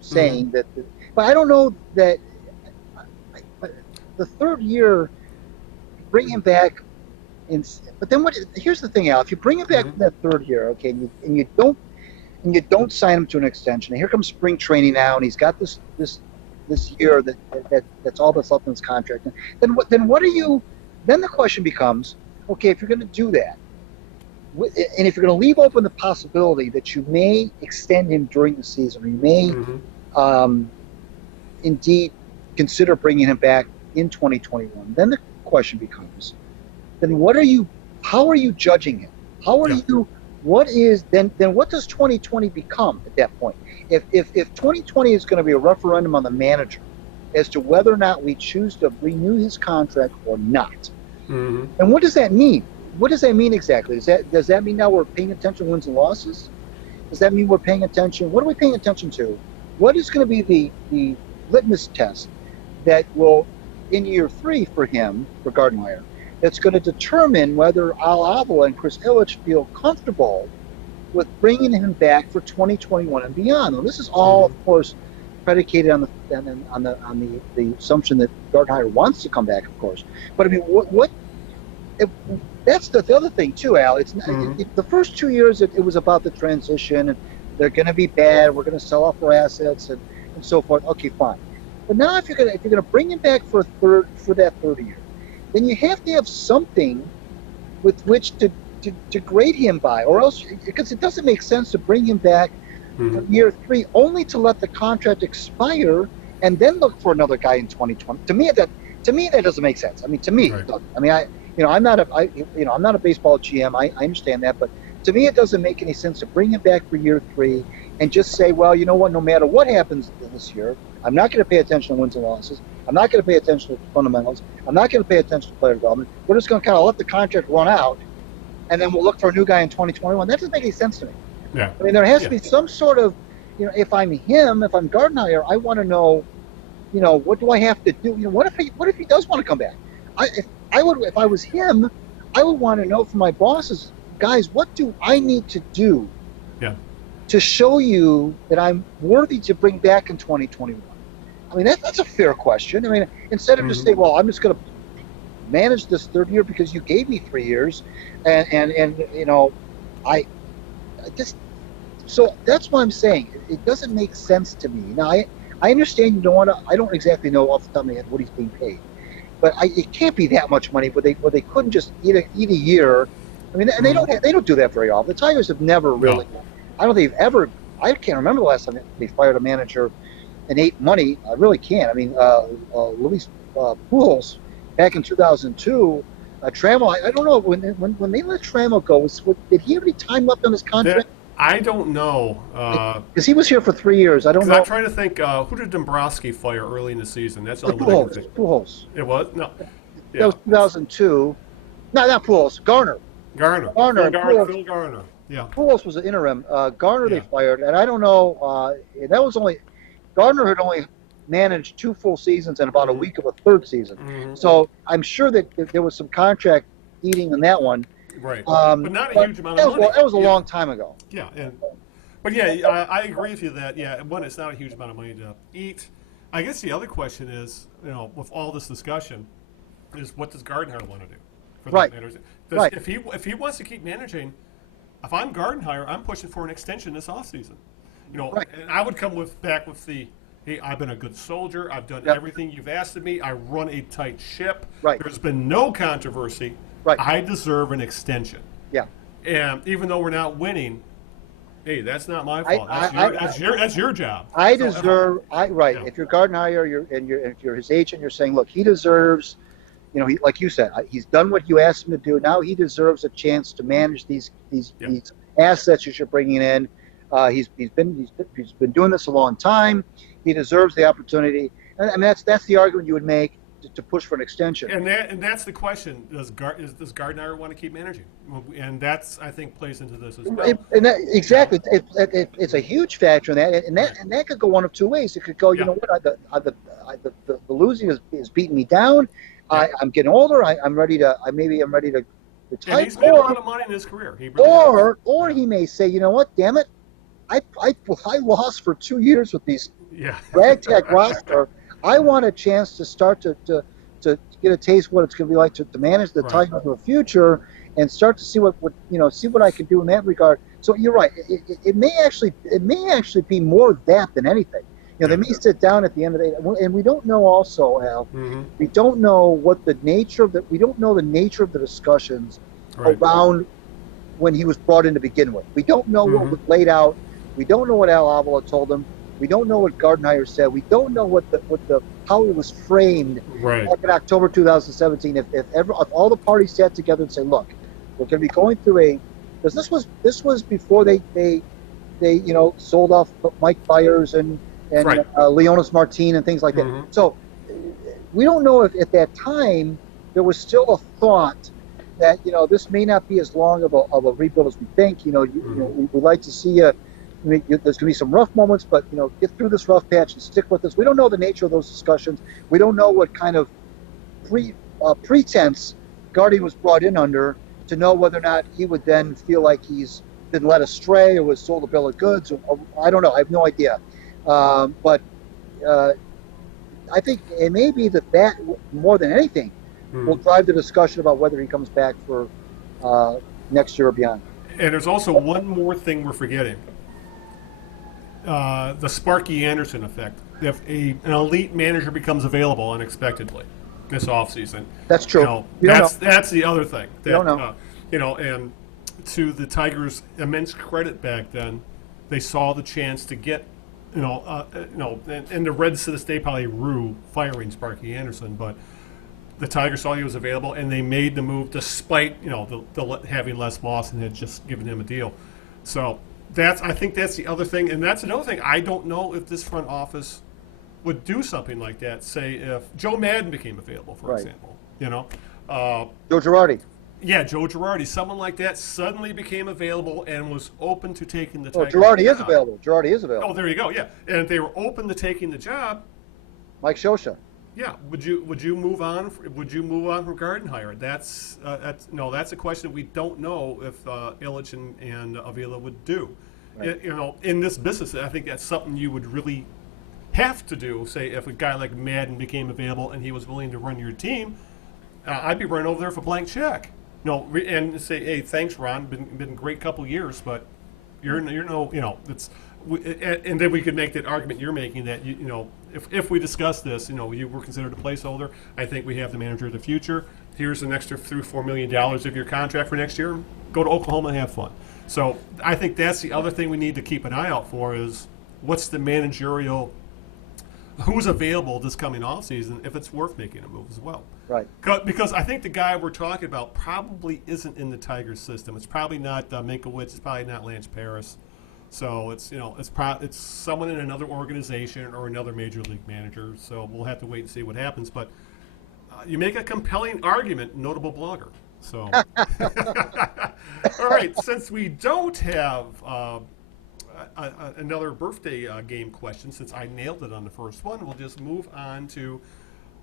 saying, but I don't know that. But the third year, bring him back, but then what? Here's the thing, Al. If you bring him back in that third year, okay, and you don't sign him to an extension, and here comes spring training now, and he's got this year that's all that's left in his contract. Then what are you? Then the question becomes, okay, if you're going to do that, and if you're going to leave open the possibility that you may extend him during the season, or you may indeed consider bringing him back in 2021, then the question becomes, then how are you judging him? How are you? What is then what does 2020 become at that point? If 2020 is going to be a referendum on the manager as to whether or not we choose to renew his contract or not, and what does that mean? What does that mean exactly? Does that mean now we're paying attention to wins and losses? Does that mean we're paying attention? What are we paying attention to? What is going to be the litmus test that will, in year 3 for him, for Gardenhire, that's going to determine whether Al Avila and Chris Ilitch feel comfortable with bringing him back for 2021 and beyond? Now, this is all, of course, predicated on the assumption that Gardenhire wants to come back, of course. But I mean, that's the other thing too, Al. It's the first 2 years it was about the transition, and they're going to be bad. We're going to sell off our assets and so forth. Okay, fine. But now if you're gonna bring him back for that third year, then you have to have something with which to grade him by, or else, because it doesn't make sense to bring him back for year 3 only to let the contract expire and then look for another guy in 2020. To me that doesn't make sense. I mean, to me, right. I mean, I'm not a baseball GM. I understand that, but to me, it doesn't make any sense to bring him back for year 3 and just say, well, you know what? No matter what happens this year, I'm not going to pay attention to wins and losses. I'm not going to pay attention to fundamentals. I'm not going to pay attention to player development. We're just going to kind of let the contract run out, and then we'll look for a new guy in 2021. That doesn't make any sense to me. Yeah. I mean, there has to be some sort of, if I'm Gardenhire, I want to know, what do I have to do? What if he does want to come back? If I was him, I would want to know from my bosses, guys, what do I need to do to show you that I'm worthy to bring back in 2021? I mean, that's a fair question. I mean, instead of just saying, well, I'm just going to manage this third year because you gave me 3 years, so that's what I'm saying. It doesn't make sense to me. Now, I understand you don't want to. I don't exactly know off the top of my head what he's being paid, but it can't be that much money where they couldn't just eat a year. I mean, and they don't do that very often. The Tigers have never really. No. I don't think they've ever. I can't remember the last time they fired a manager and ate money. I really can't. I mean, Luis Pujols back in 2002. Trammell. I don't know when they let Trammell go. Did he have any time left on his contract? I don't know. Because he was here for 3 years. I don't know. I'm trying to think. Who did Dombrowski fire early in the season? That's the Pujols. It was? No. Yeah. That was 2002. No, not Pujols. Garner. Phil Garner. Yeah. Pujols was an interim. Garner they fired, and I don't know. That was only Garner had only managed 2 full seasons and about a week of a third season. So I'm sure that there was some contract eating in that one. Right, but not a huge amount of money. That was a long time ago. Yeah, but I agree with you that one, it's not a huge amount of money to eat. I guess the other question is, with all this discussion, is what does Gardenhire want to do? For right. Right. If he wants to keep managing, if I'm Gardenhire, I'm pushing for an extension this offseason. Right. And I would come back with the, hey, I've been a good soldier. I've done everything you've asked of me. I run a tight ship. Right. There's been no controversy. Right. I deserve an extension. Yeah. And even though we're not winning, hey, that's not my fault. That's your job. If you're Gardenhire, if you're his agent, you're saying, look, he deserves, like you said, he's done what you asked him to do. Now he deserves a chance to manage these assets that you're bringing in. He's been doing this a long time. He deserves the opportunity. I mean, that's the argument you would make to push for an extension. And that's the question: does Gardenhire want to keep managing? And that's, I think, plays into this as well. Exactly, it's a huge factor in that, and that could go one of two ways. It could go, the losing is beating me down. I'm getting older. I'm ready to retire. And he's made a lot of money in his career. Or he may say, you know what? Damn it, I lost for 2 years with these ragtag roster. I want a chance to start to get a taste of what it's going to be like to manage the Tigers in the future and start to see what I can do in that regard. So you're right. It may actually be more that than anything. They may sit down at the end of the day, and we don't know also, Al. We don't know what the nature of the nature of the discussions around when he was brought in to begin with. We don't know what was laid out. We don't know what Al Avila told him. We don't know what Gardenhire said. We don't know how it was framed back in October 2017. If all the parties sat together and said, "Look, we're going to be going through because this was before they sold off Mike Byers and Leonis Martin and things like that." So we don't know if at that time there was still a thought that this may not be as long of a rebuild as we think. We'd like to see there's going to be some rough moments, but get through this rough patch and stick with us. We don't know the nature of those discussions. We don't know what kind of pretense Gardy was brought in under to know whether or not he would then feel like he's been led astray or was sold a bill of goods. Or I don't know. I have no idea. But I think it may be that more than anything will drive the discussion about whether he comes back for next year or beyond. And there's also one more thing we're forgetting: the Sparky Anderson effect. If an elite manager becomes available unexpectedly this offseason, that's true. That's the other thing. You don't know. And to the Tigers' immense credit back then, they saw the chance to get, and the Reds to this day probably rue firing Sparky Anderson, but the Tigers saw he was available, and they made the move despite the having Les Lawson had just given him a deal. So I think that's the other thing, and that's another thing. I don't know if this front office would do something like that. Say if Joe Madden became available, for example, Joe Girardi. Yeah, Joe Girardi, someone like that suddenly became available and was open to taking the Tigers. Girardi is available. Girardi is available. Oh, there you go. Yeah, and if they were open to taking the job, Mike Scioscia. Yeah, would you move on? Would you move on from Gardenhire? That's a question we don't know if Illich and Avila would do. Right. In this business, I think that's something you would really have to do. Say if a guy like Madden became available and he was willing to run your team, I'd be running over there for blank check. And say, hey, thanks, Ron. Been a great couple years, but it's. And then we could make that argument you're making that if we discuss this, you were considered a placeholder. I think we have the manager of the future. Here's an extra $3-4 million of your contract for next year. Go to Oklahoma and have fun. So I think that's the other thing we need to keep an eye out for is what's the managerial, who's available this coming offseason if it's worth making a move as well. Right. Because I think the guy we're talking about probably isn't in the Tigers system. It's probably not Minkowitz. It's probably not Lance Paris. So it's it's someone in another organization or another major league manager. So we'll have to wait and see what happens. But you make a compelling argument, notable blogger. So all right, since we don't have another birthday game question, since I nailed it on the first one, we'll just move on to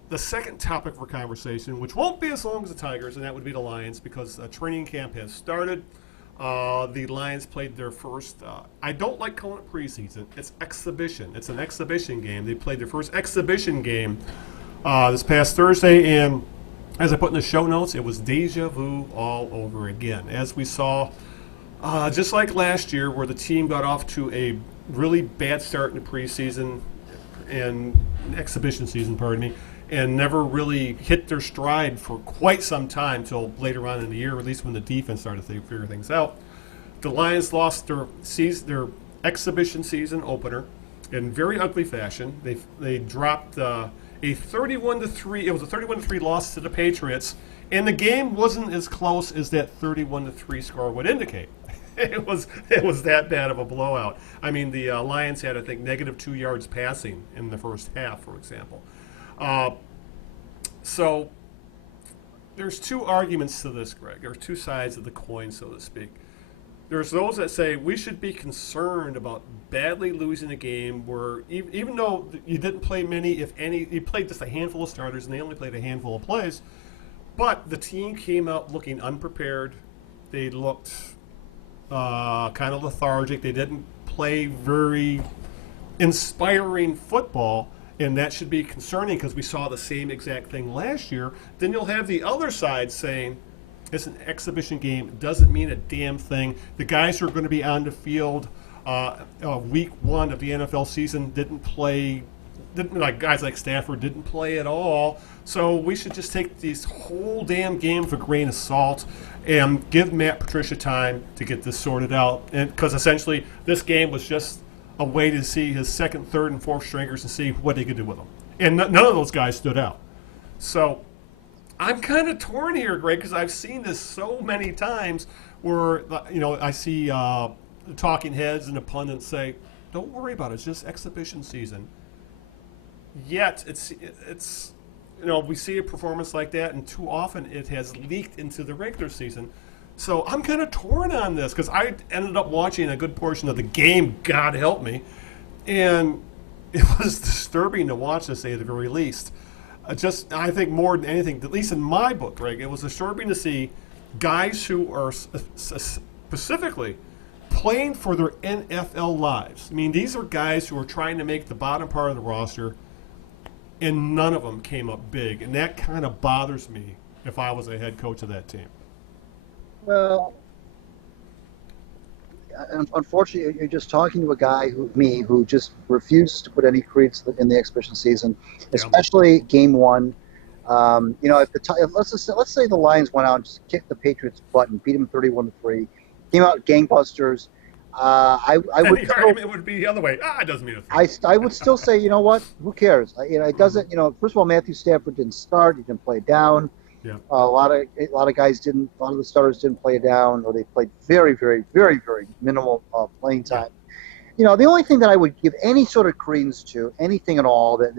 the second topic for conversation, which won't be as long as the Tigers, and that would be the Lions, because training camp has started. The Lions played their first, I don't like calling it preseason, it's exhibition. It's an exhibition game. They played their first exhibition game this past Thursday, and as I put in the show notes, it was deja vu all over again. As we saw, just like last year, where the team got off to a really bad start in the preseason and exhibition season, and never really hit their stride for quite some time till later on in the year, or at least when the defense started to figure things out. The Lions lost their exhibition season opener in very ugly fashion. They dropped a 31-3. It was a 31-3 loss to the Patriots, and the game wasn't as close as that 31-3 score would indicate. It was that bad of a blowout. I mean, the Lions had, I think, -2 yards passing in the first half, for example. So there's two arguments to this, Greg. There are two sides of the coin, so to speak. There's those that say we should be concerned about badly losing a game where even though you didn't play many, if any, you played just a handful of starters and they only played a handful of plays, but the team came out looking unprepared. They looked kind of lethargic. They didn't play very inspiring football. And that should be concerning because we saw the same exact thing last year. Then you'll have the other side saying, it's an exhibition game. It doesn't mean a damn thing. The guys who are going to be on the field week one of the NFL season didn't play, guys like Stafford didn't play at all. So we should just take this whole damn game with a grain of salt and give Matt Patricia time to get this sorted out. And because essentially this game was just a way to see his second, third, and fourth stringers and see what they could do with them. And none of those guys stood out. So I'm kind of torn here, Greg, because I've seen this so many times where, I see the talking heads and the pundits say, don't worry about it, it's just exhibition season. Yet, it's we see a performance like that, and too often it has leaked into the regular season. So I'm kind of torn on this because I ended up watching a good portion of the game, God help me, and it was disturbing to watch, to say the very least. I think more than anything, at least in my book, Greg, it was disturbing to see guys who are specifically playing for their NFL lives. I mean, these are guys who are trying to make the bottom part of the roster, and none of them came up big. And that kind of bothers me if I was a head coach of that team. Well, unfortunately, you're just talking to a guy who just refuses to put any credence in the exhibition season, especially game one. Let's say the Lions went out and just kicked the Patriots' butt and beat them 31-3, came out gangbusters. The argument would be the other way. It doesn't mean a thing. I would still say, you know what? Who cares? It doesn't. First of all, Matthew Stafford didn't start. He didn't play down. Yeah. A lot of guys didn't. A lot of the starters didn't play down, or they played very, very, very, very minimal playing time. The only thing that I would give any sort of credence to, anything at all that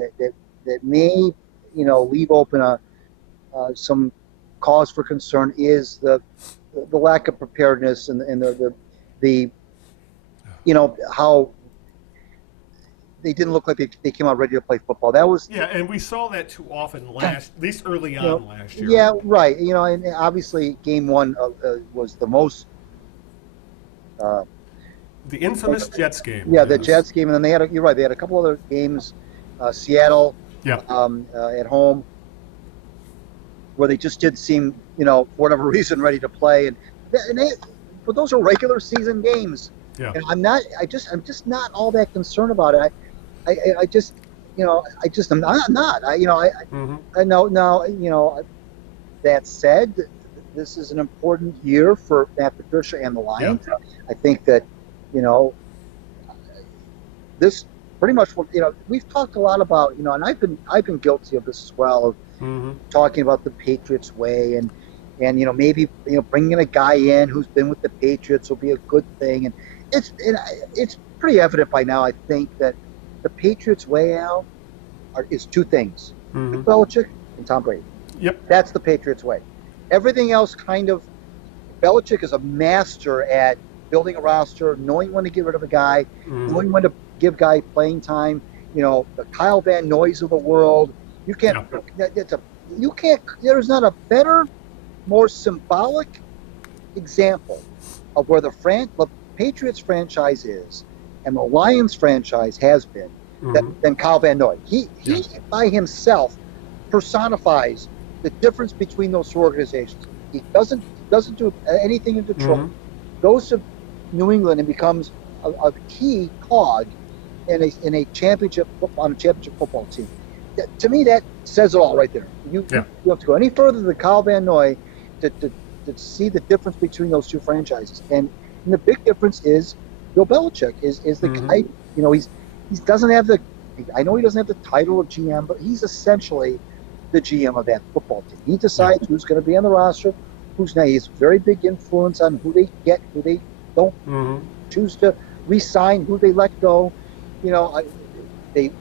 may, leave open some cause for concern, is the lack of preparedness and the how they didn't look like they came out ready to play football. That was and we saw that too often at least early on last year. Yeah, right. And obviously game one was the most. The infamous Jets game. Yeah, the Jets game, and then they had. You're right. They had a couple other games, Seattle, at home, where they just didn't seem, for whatever reason, ready to play, but those are regular season games. Yeah. And I'm just not all that concerned about it. I'm not. I know now. That said, this is an important year for Matt Patricia and the Lions. Yeah. I think that, this pretty much, we've talked a lot about, and I've been guilty of this as well, of talking about the Patriots way, and maybe bringing a guy in who's been with the Patriots will be a good thing, and it's pretty evident by now, I think, that the Patriots way, Al, is two things: Belichick and Tom Brady. Yep, that's the Patriots way. Everything else Belichick is a master at building a roster, knowing when to get rid of a guy, knowing when to give guy playing time. The Kyle Van Noys of the world. You can't. There's not a better, more symbolic example of where the Patriots franchise is, and the Lions franchise has been, than Kyle Van Noy. He by himself personifies the difference between those two organizations. He doesn't do anything in Detroit. Goes to New England and becomes a key cog in a championship football team. To me, that says it all right there. You have to go any further than Kyle Van Noy to see the difference between those two franchises. And the big difference is Bill Belichick is the guy. He doesn't have I know he doesn't have the title of GM, but he's essentially the GM of that football team. He decides who's going to be on the roster, who's not. He has very big influence on who they get, who they don't choose to re-sign, who they let go. They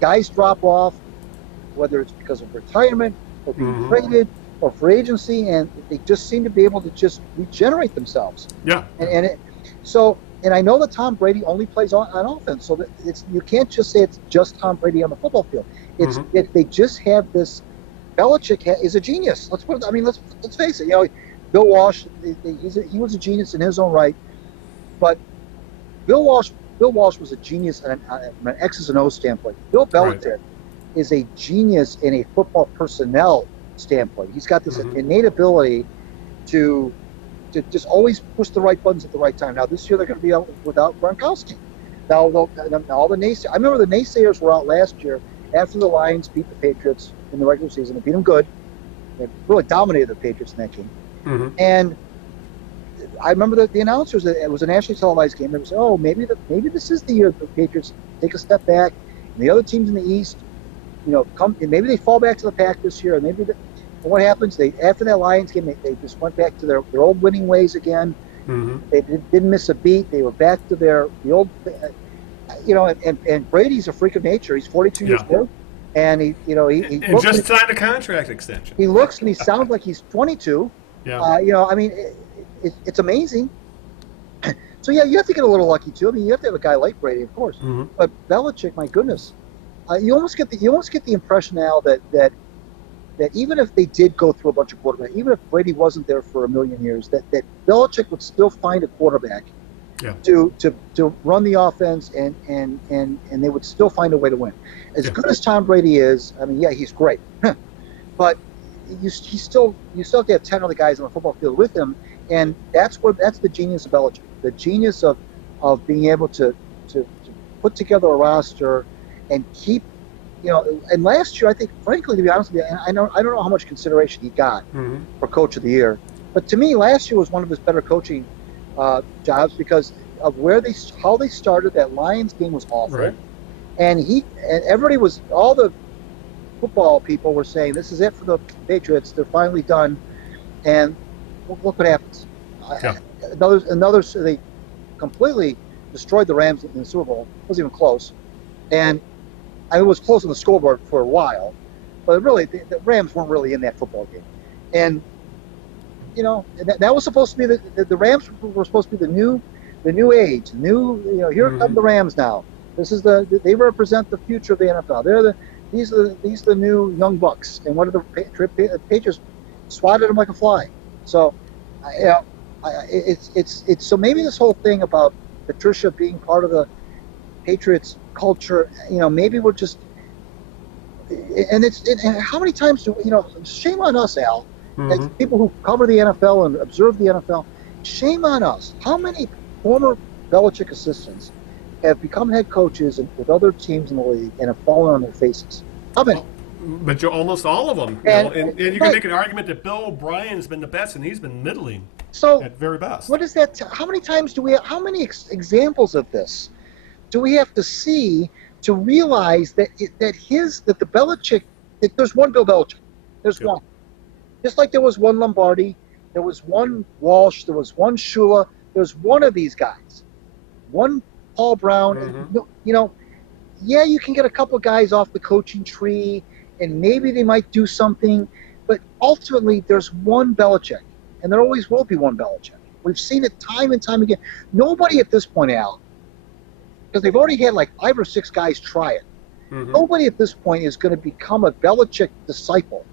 guys drop off, whether it's because of retirement or being traded or free agency, and they just seem to be able to just regenerate themselves. Yeah. And I know that Tom Brady only plays on offense, so that you can't just say it's just Tom Brady on the football field. They just have this. Belichick is a genius. Let's face it. Bill Walsh, he was a genius in his own right, but Bill Walsh was a genius from an X's and O's standpoint. Bill Belichick is a genius in a football personnel standpoint. He's got this innate ability to just always push the right buttons at the right time. Now this year they're going to be out without Gronkowski. Now all the naysayers. I remember the naysayers were out last year after the Lions beat the Patriots in the regular season. They beat them good. They really dominated the Patriots in that game. And I remember that the announcers, it was a nationally televised game. They would say, "Oh, maybe this is the year the Patriots take a step back, and the other teams in the East, come. And maybe they fall back to the pack this year. And maybe." And what happens? After that Lions game, they just went back to their old winning ways again. They didn't miss a beat. They were back to the old. And Brady's a freak of nature. He's 42 years old, and he just signed a contract extension. He looks and he sounds like he's 22. Yeah. It's amazing. So you have to get a little lucky too. You have to have a guy like Brady, of course. But Belichick, my goodness, you almost get the impression now that even if they did go through a bunch of quarterbacks, even if Brady wasn't there for a million years, that Belichick would still find a quarterback Yeah. to run the offense, and they would still find a way to win. As good as Tom Brady is, I mean, yeah, he's great, but you still have to have 10 other guys on the football field with him, and that's the genius of Belichick, the genius of being able to put together a roster and keep, and last year, I think, frankly, to be honest with you, I don't know how much consideration he got for Coach of the Year, but to me, last year was one of his better coaching jobs because of how they started. That Lions game was awful, right. and everybody was, all the football people were saying, this is it for the Patriots. They're finally done, and look what happens. Yeah. They completely destroyed the Rams in the Super Bowl. It wasn't even close, and it was close on the scoreboard for a while, but really the Rams weren't really in that football game. And that was supposed to be the Rams were supposed to be the new age, here come the Rams now. This is they represent the future of the NFL. These are the new young bucks. And what are the Patriots swatted them like a fly. So it's so maybe this whole thing about Patricia being part of the Patriots culture, maybe we're just, and how many times shame on us, Al, as people who cover the NFL and observe the NFL, shame on us. How many former Belichick assistants have become head coaches with other teams in the league and have fallen on their faces? How many? But you're almost all of them. And you can make an argument that Bill O'Brien's been the best, and he's been middling at very best. What is that? How many times do we have, how many examples of this do we have to see to realize that the Belichick, there's one Bill Belichick. There's one. Just like there was one Lombardi, there was one Walsh, there was one Shula, there's one of these guys. One Paul Brown. Yeah, you can get a couple guys off the coaching tree, and maybe they might do something, but ultimately there's one Belichick, and there always will be one Belichick. We've seen it time and time again. Nobody at this point, Al, because they've already had like 5 or 6 guys try it. Nobody at this point is going to become a Belichick disciple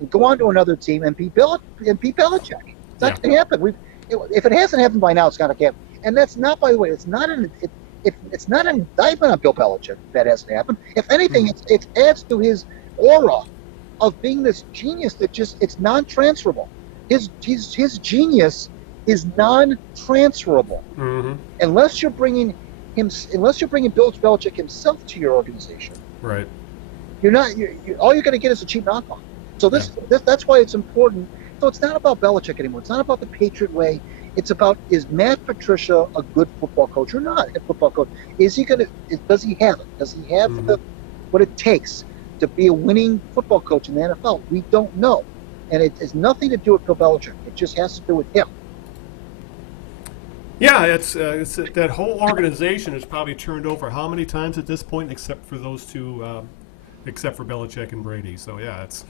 and go on to another team and be Belichick. It's not going to happen. If it hasn't happened by now, it's not going to happen. And that's not, by the way, it's not an indictment on Bill Belichick that hasn't happened. If anything, it adds to his aura of being this genius that it's non-transferable. His genius is non-transferable unless you're bringing Bill Belichick himself to your organization. Right. You're not. All you're going to get is a cheap knockoff. So that's why it's important. So it's not about Belichick anymore. It's not about the Patriot way. It's about, is Matt Patricia a good football coach or not? A football coach? Does he have it? Does he have what it takes to be a winning football coach in the NFL? We don't know, and it has nothing to do with Bill Belichick. It just has to do with him. Yeah, it's that whole organization is probably turned over how many times at this point, except for those two, except for Belichick and Brady. So yeah, it's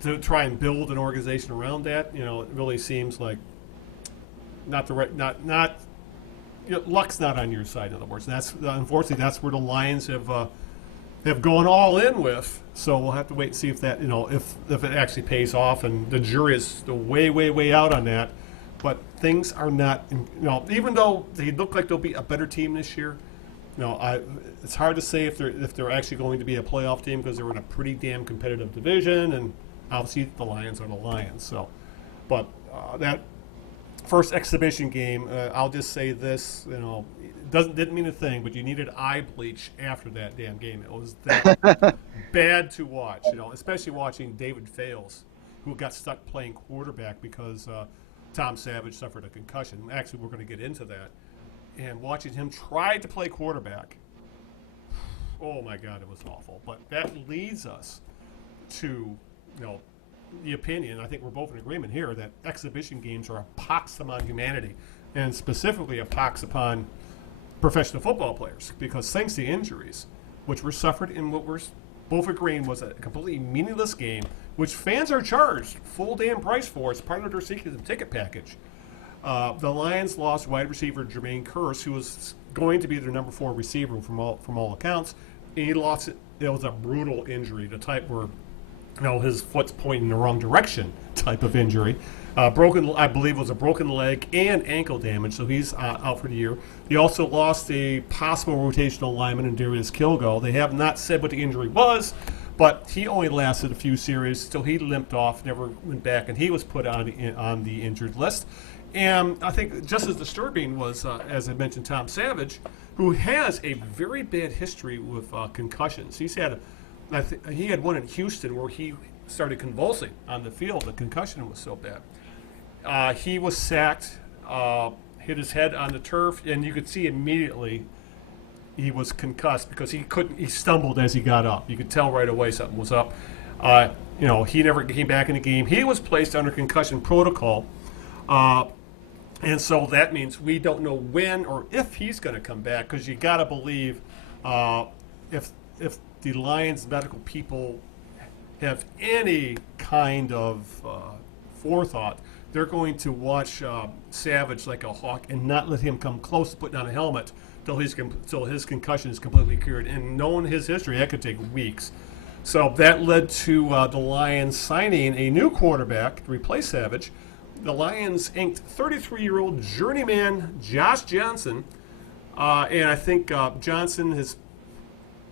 to try and build an organization around that. It really seems like not the right, not luck's not on your side. In other words, and unfortunately that's where the Lions have gone all in with. So we'll have to wait and see if that if it actually pays off, and the jury is way out on that. But things are not, even though they look like they'll be a better team this year, it's hard to say if they're actually going to be a playoff team because they're in a pretty damn competitive division, and obviously the Lions are the Lions. So, but that first exhibition game, I'll just say this, didn't mean a thing, but you needed eye bleach after that damn game. It was that bad to watch, especially watching David Fales, who got stuck playing quarterback because Tom Savage suffered a concussion. Actually, we're going to get into that. And watching him try to play quarterback, oh my God, it was awful. But that leads us to, the opinion, I think we're both in agreement here, that exhibition games are a pox upon humanity, and specifically a pox upon professional football players, because thanks to injuries, which were suffered in what we're both agreeing was a completely meaningless game, which fans are charged full damn price for. It's part of their season ticket package. The Lions lost wide receiver Jermaine Kearse, who was going to be their number 4 receiver from all accounts. And he lost it. It was a brutal injury, the type where his foot's pointing in the wrong direction type of injury. Broken, I believe, was a broken leg and ankle damage, so he's out for the year. He also lost a possible rotational lineman in Darius Kilgo. They have not said what the injury was, but he only lasted a few series, so he limped off, never went back, and he was put on the injured list. And I think just as disturbing was, as I mentioned, Tom Savage, who has a very bad history with concussions. He had one in Houston where he started convulsing on the field. The concussion was so bad. He was sacked, hit his head on the turf, and you could see immediately he was concussed because he stumbled as he got up. You could tell right away something was up. He never came back in the game. He was placed under concussion protocol. And so that means we don't know when or if he's going to come back, because you got to believe if the Lions medical people have any kind of forethought, they're going to watch Savage like a hawk and not let him come close to putting on a helmet till his concussion is completely cured. And knowing his history, that could take weeks. So that led to the Lions signing a new quarterback to replace Savage. The Lions inked 33-year-old journeyman Josh Johnson, and I think Johnson has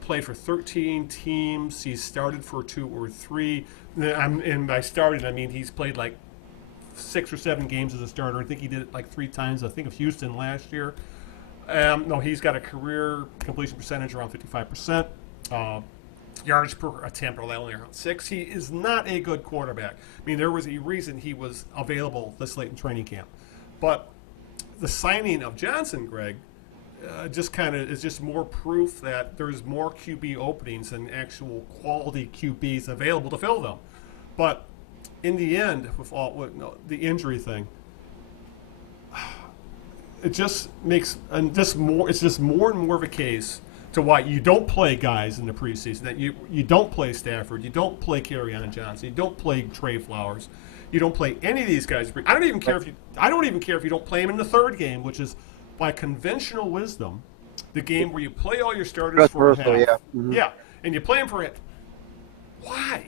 played for 13 teams. He's started for 2 or 3. And by started, I mean he's played like 6 or 7 games as a starter. I think he did it like 3 times. I think of Houston last year. No, he's got a career completion percentage around 55%. Yards per attempt are only around 6. He is not a good quarterback. I mean, there was a reason he was available this late in training camp. But the signing of Johnson, Greg, is just more proof that there's more QB openings than actual quality QBs available to fill them. But in the end, with the injury thing, it just makes it's just more and more of a case to why you don't play guys in the preseason, that you don't play Stafford, you don't play Kerryon Johnson, you don't play Trey Flowers, you don't play any of these guys. I don't even care if you don't play them in the third game, which is by conventional wisdom, the game where you play all your starters for a half. Yeah. Mm-hmm. Yeah, and you play them for it. Why?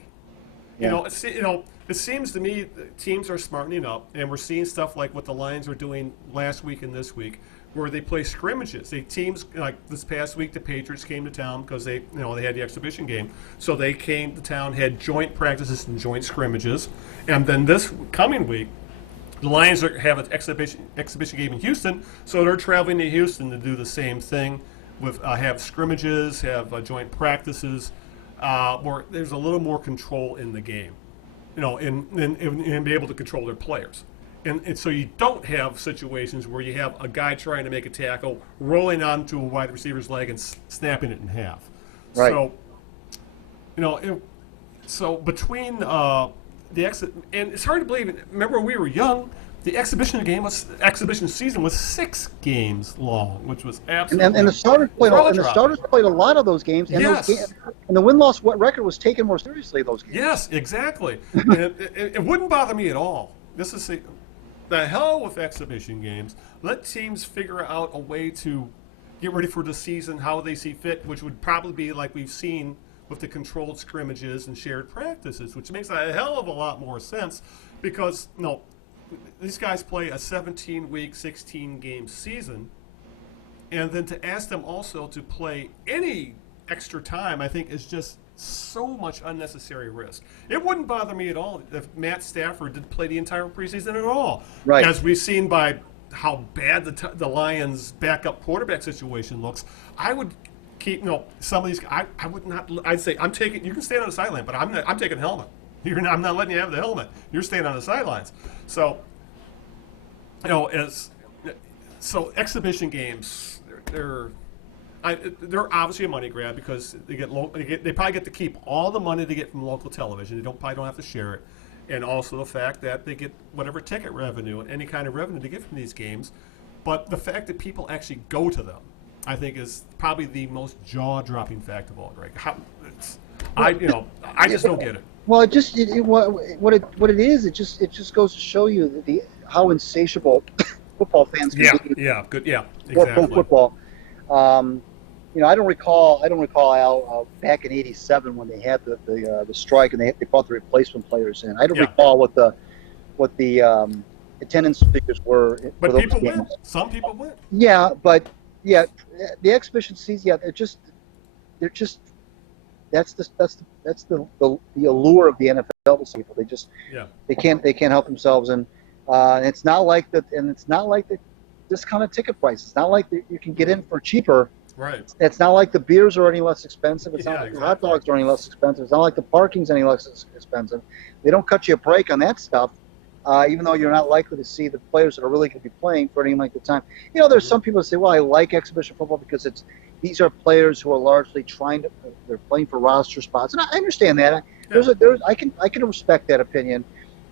Yeah. It seems to me that teams are smartening up, and we're seeing stuff like what the Lions were doing last week and this week, where they play scrimmages. Teams like this past week, the Patriots came to town because they had the exhibition game. So they came to town, had joint practices and joint scrimmages, and then this coming week, the Lions have an exhibition game in Houston. So they're traveling to Houston to do the same thing, with have scrimmages, have joint practices, where there's a little more control in the game, and be able to control their players. And so you don't have situations where you have a guy trying to make a tackle, rolling onto a wide receiver's leg and snapping it in half. Right. So, between and it's hard to believe. Remember when we were young, the exhibition season was 6 games long, which was absolutely. And the starters played a lot of those games. And yes. And the win-loss record was taken more seriously those games. Yes, exactly. And it wouldn't bother me at all. This is the hell with exhibition games. Let teams figure out a way to get ready for the season how they see fit, which would probably be like we've seen with the controlled scrimmages and shared practices, which makes a hell of a lot more sense because, these guys play a 17-week, 16-game season, and then to ask them also to play any extra time, I think, is just so much unnecessary risk. It wouldn't bother me at all if Matt Stafford did play the entire preseason at all. Right. As we've seen by how bad the Lions' backup quarterback situation looks, I would keep some of these. I would not. I'd say I'm taking. You can stand on the sideline, but I'm taking a helmet. I'm not letting you have the helmet. You're staying on the sidelines. So, so exhibition games, they're obviously a money grab because they probably get to keep all the money they get from local television. They probably don't have to share it, and also the fact that they get whatever ticket revenue and any kind of revenue they get from these games. But the fact that people actually go to them, I think, is probably the most jaw-dropping fact of all, Greg. I just don't get it. Well, it just goes to show you how insatiable football fans can be. Yeah, good, yeah, Exactly. Football. I don't recall Al back in '87 when they had the strike and they brought the replacement players in. I don't Yeah. recall what the attendance figures were for But those people games. win. Some people win. Yeah, but yeah, the exhibition seasons, yeah, they're just that's the allure of the NFL to people. Yeah. They can't help themselves, and it's not like the discounted ticket price. It's not like you can get in for cheaper. Right. It's not like the beers are any less expensive. It's Yeah, not like the exactly. hot dogs are any less expensive. It's not like the parking's any less expensive. They don't cut you a break on that stuff, even though you're not likely to see the players that are really going to be playing for any length of time. There's some people that say, well, I like exhibition football because these are players who are largely they're playing for roster spots. And I understand that. I can respect that opinion.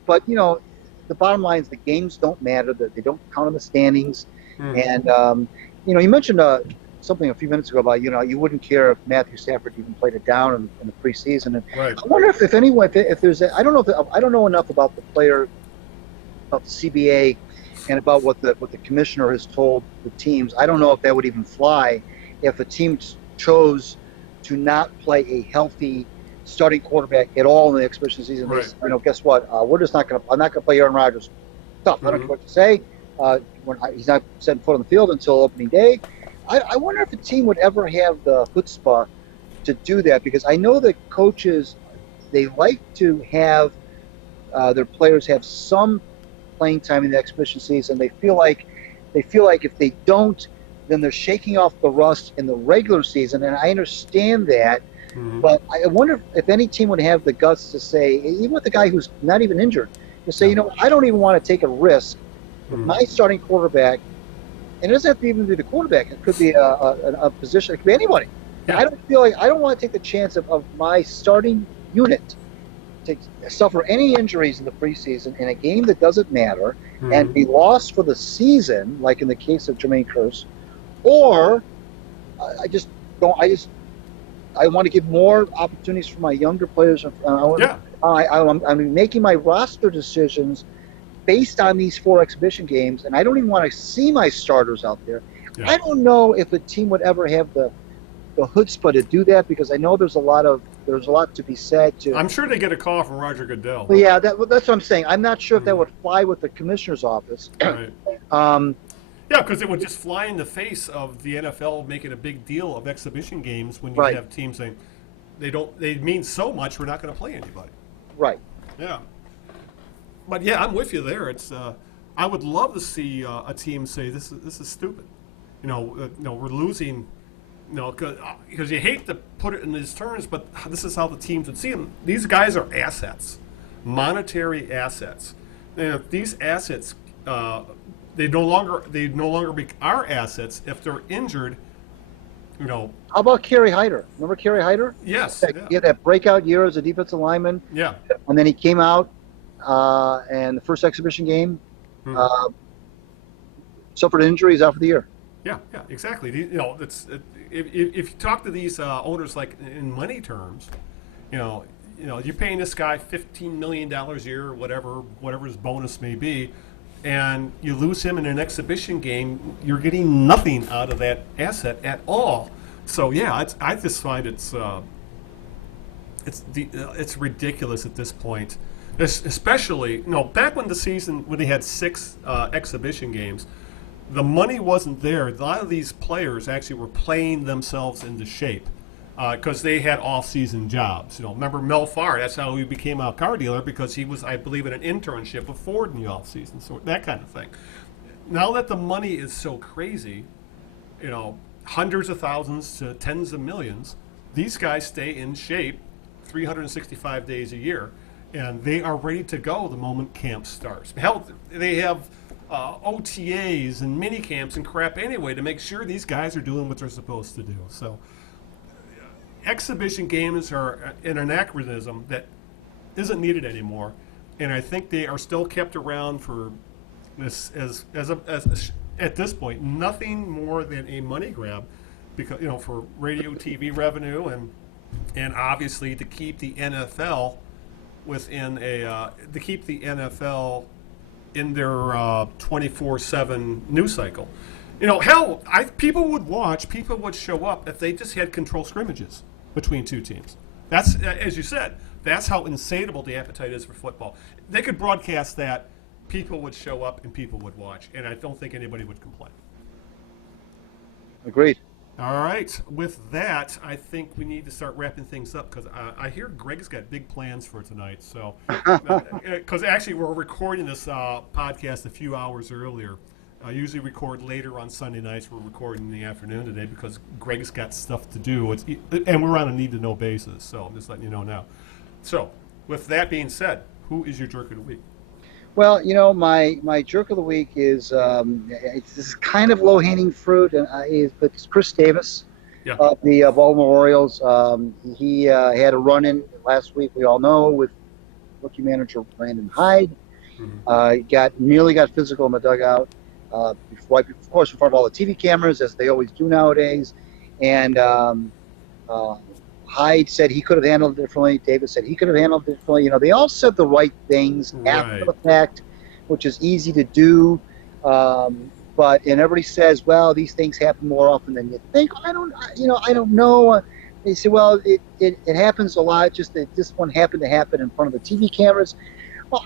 But, the bottom line is the games don't matter. They don't count in the standings. And, you mentioned something a few minutes ago about, you wouldn't care if Matthew Stafford even played it down in the preseason. And Right. I wonder if there's I don't know enough about the player, about the CBA, and about what the commissioner has told the teams. I don't know if that would even fly if a team chose to not play a healthy starting quarterback at all in the exhibition season. Right. Guess what? I'm not going to play Aaron Rodgers. Tough. I don't care what you say. He's not setting foot on the field until opening day. I wonder if a team would ever have the chutzpah to do that, because I know that coaches, they like to have their players have some playing time in the exhibition season. They feel like if they don't, then they're shaking off the rust in the regular season, and I understand that. But I wonder if any team would have the guts to say, even with the guy who's not even injured, to say, I don't even want to take a risk with my starting quarterback. And it doesn't have to even be the quarterback. It could be a position. It could be anybody. Yeah. I don't want to take the chance of my starting unit to suffer any injuries in the preseason in a game that doesn't matter and be lost for the season, like in the case of Jermaine Kearse. Or I want to give more opportunities for my younger players. I'm making my roster decisions based on these 4 exhibition games, and I don't even want to see my starters out there. Yeah. I don't know if a team would ever have the chutzpah to do that, because I know there's a lot to be said. I'm sure they get a call from Roger Goodell. Well, yeah, that's what I'm saying. I'm not sure if that would fly with the commissioner's office. Right. Yeah, because it would just fly in the face of the NFL making a big deal of exhibition games when you have teams saying they mean so much, we're not going to play anybody. Right. Yeah. But yeah, I'm with you there. It's I would love to see a team say this is stupid. We're losing. Because you hate to put it in these terms, but this is how the teams would see them. These guys are assets, monetary assets. And if these assets, they no longer be our assets if they're injured. How about Kerry Hyder? Remember Kerry Hyder? Yes. He had that breakout year as a defensive lineman. Yeah. And then he came out and the first exhibition game suffered an injury. He's out for the year. Yeah, exactly. If you talk to these owners, like in money terms, you're paying this guy $15 million a year, or whatever his bonus may be, and you lose him in an exhibition game, you're getting nothing out of that asset at all. So yeah, I just find it's ridiculous at this point. Especially, back when they had 6 exhibition games, the money wasn't there. A lot of these players actually were playing themselves into shape because they had off-season jobs. Remember Mel Farr? That's how he became a car dealer, because he was, I believe, in an internship with Ford in the off-season. So that kind of thing. Now that the money is so crazy, hundreds of thousands to tens of millions, these guys stay in shape 365 days a year, and they are ready to go the moment camp starts. Hell, they have OTAs and mini camps and crap anyway to make sure these guys are doing what they're supposed to do. So exhibition games are an anachronism that isn't needed anymore, and I think they are still kept around for this as at this point nothing more than a money grab, because for radio TV revenue and obviously to keep the NFL within to keep the NFL in their 24/7 news cycle. Hell, people would watch, people would show up if they just had control scrimmages between two teams. That's, as you said, that's how insatiable the appetite is for football. They could broadcast that, people would show up and people would watch, and I don't think anybody would complain. Agreed. All right. With that, I think we need to start wrapping things up because I hear Greg's got big plans for tonight. So, because actually we're recording this podcast a few hours earlier. I usually record later on Sunday nights. We're recording in the afternoon today because Greg's got stuff to do. And we're on a need-to-know basis. So I'm just letting you know now. So, with that being said, who is your jerk of the week? Well, my jerk of the week is it's kind of low-hanging fruit, and it's Chris Davis of the Baltimore Orioles. He had a run-in last week, we all know, with rookie manager Brandon Hyde. Nearly got physical in the dugout, of course, in front of all the TV cameras, as they always do nowadays. And Hyde said he could have handled it differently. Davis said he could have handled it differently. They all said the right things after the fact, which is easy to do. And everybody says, well, these things happen more often than you think. I don't know. They say, well, it happens a lot. Just that this one happened to happen in front of the TV cameras. Well,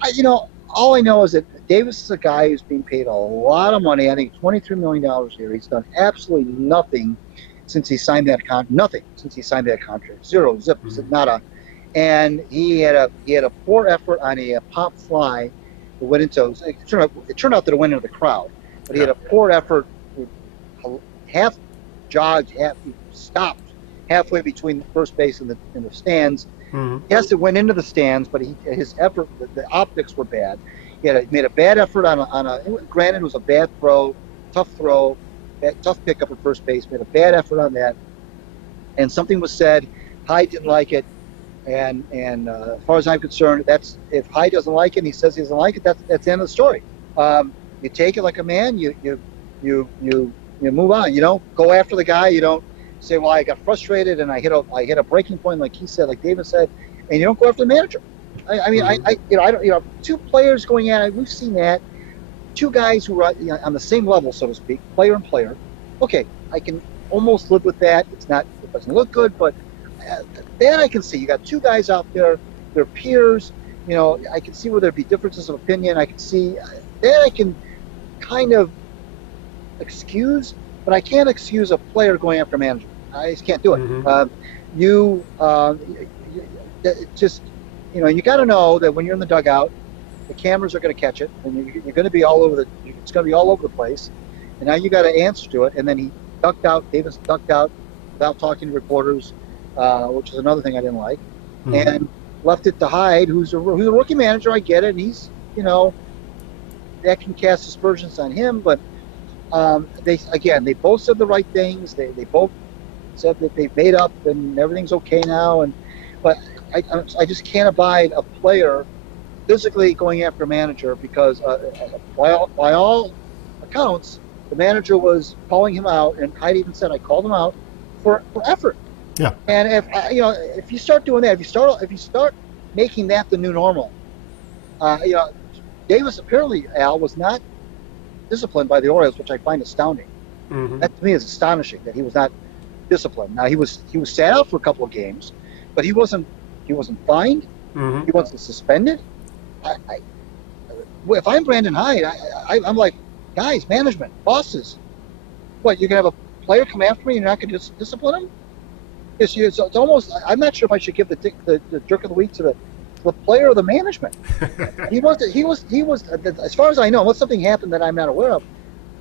all I know is that Davis is a guy who's being paid a lot of money. I think $23 million a year. He's done absolutely nothing since he signed that contract. Zero, zip, nada. And he had a poor effort on a pop fly that went into. It turned out that it went into the crowd, but he had a poor effort. Half jogged, half stopped halfway between first base and the stands. Yes, it went into the stands, but his effort, the optics were bad. He made a bad effort on a. Granted, it was a bad throw, tough pickup at first base. Made a bad effort on that, and something was said. Hyde didn't like it, and as far as I'm concerned, that's if Hyde doesn't like it, and he says he doesn't like it. That's the end of the story. You take it like a man. You move on. You don't go after the guy. You don't say, well, I got frustrated and I hit a breaking point, like he said, like David said, and you don't go after the manager. Two players going at it. We've seen that. Two guys who are on the same level, so to speak, player and player. Okay, I can almost live with that. It doesn't look good, but that I can see. You got two guys out there, they're peers. I can see where there'd be differences of opinion. I can see that I can kind of excuse, but I can't excuse a player going after a manager. I just can't do it. You got to know that when you're in the dugout, the cameras are going to catch it, and you're going to be all over it's going to be all over the place. And now you got to answer to it. And then Davis ducked out without talking to reporters, which is another thing I didn't like, and left it to Hyde, who's a rookie manager. I get it. And he's, that can cast aspersions on him, but they both said the right things. They both said that they made up and everything's okay now. But I just can't abide a player physically going after a manager because by all accounts, the manager was calling him out, and Hyde even said, I called him out for effort. Yeah. And if you start doing that, if you start making that the new normal, Davis apparently, Al, was not disciplined by the Orioles, which I find astounding. That to me is astonishing that he was not disciplined. Now he was sat out for a couple of games, but he wasn't fined. He wasn't suspended. If I'm Brandon Hyde, I'm like, guys, management, bosses, what, you can have a player come after me and you're not going to discipline him? It's almost, I'm not sure if I should give the jerk of the week to the player or the management. He was, as far as I know, unless something happened that I'm not aware of,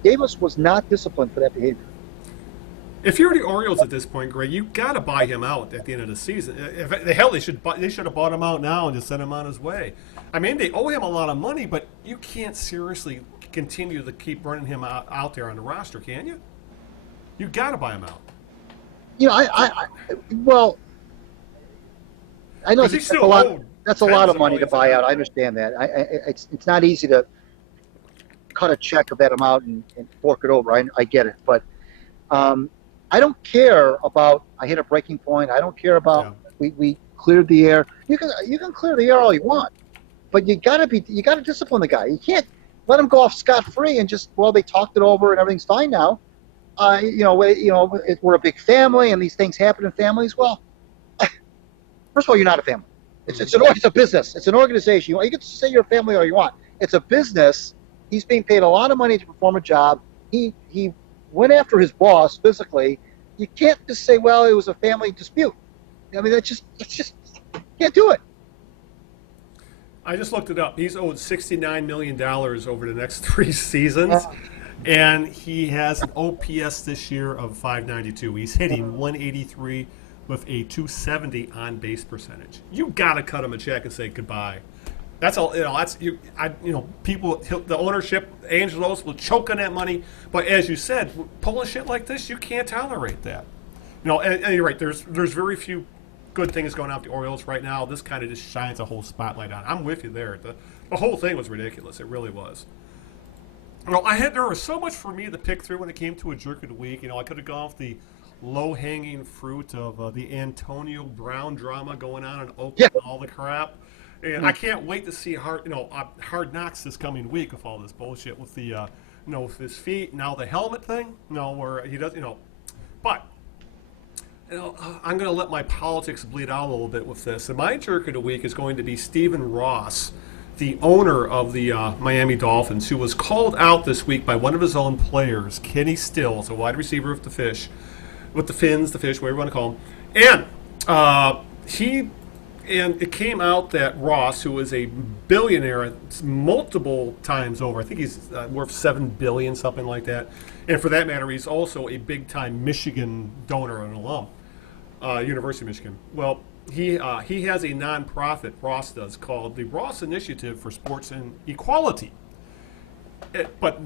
Davis was not disciplined for that behavior. If you're the Orioles at this point, Greg, you got to buy him out at the end of the season. They should have bought him out now and just sent him on his way. I mean, they owe him a lot of money, but you can't seriously continue to keep running him out there on the roster, can you? You got to buy him out. I know that's a lot of money to buy out. I understand that. It's not easy to cut a check of that amount and fork it over. I get it, but I don't care about. I hit a breaking point. I don't care about. We cleared the air. You can clear the air all you want, but you got to discipline the guy. You can't. let him go off scot-free and just, well, they talked it over and everything's fine now. We're a big family and these things happen in families. Well, first of all, you're not a family. It's a business. It's an organization. You get to say you're a family all you want. It's a business. He's being paid a lot of money to perform a job. He went after his boss physically. You can't just say, well, it was a family dispute. I mean, it's just can't do it. I just looked it up. He's owed $69 million over the next 3 seasons. And he has an OPS this year of 592. He's hitting 183 with a 270 on base percentage. You got to cut him a check and say goodbye. That's all. People, the ownership, Angelos will choke on that money. But as you said, pulling shit like this, you can't tolerate that. And you're right. There's very few good things going on with the Orioles right now. This kind of just shines a whole spotlight on. I'm with you there. The whole thing was ridiculous. It really was. There was so much for me to pick through when it came to a jerk of the week. I could have gone off the low-hanging fruit of the Antonio Brown drama going on in Oakland and all the crap. And I can't wait to see Hard Knocks this coming week with all this bullshit with the, with his feet, now the helmet thing, where he does, But, I'm going to let my politics bleed out a little bit with this. And my jerk of the week is going to be Stephen Ross, the owner of the Miami Dolphins, who was called out this week by one of his own players, Kenny Stills, a wide receiver with the Fins, the fish, whatever you want to call him. And it came out that Ross, who is a billionaire multiple times over, I think he's worth $7 billion, something like that. And for that matter, he's also a big-time Michigan donor and alum, University of Michigan. Well, he has a nonprofit, Ross does, called the Ross Initiative for Sports and Equality. But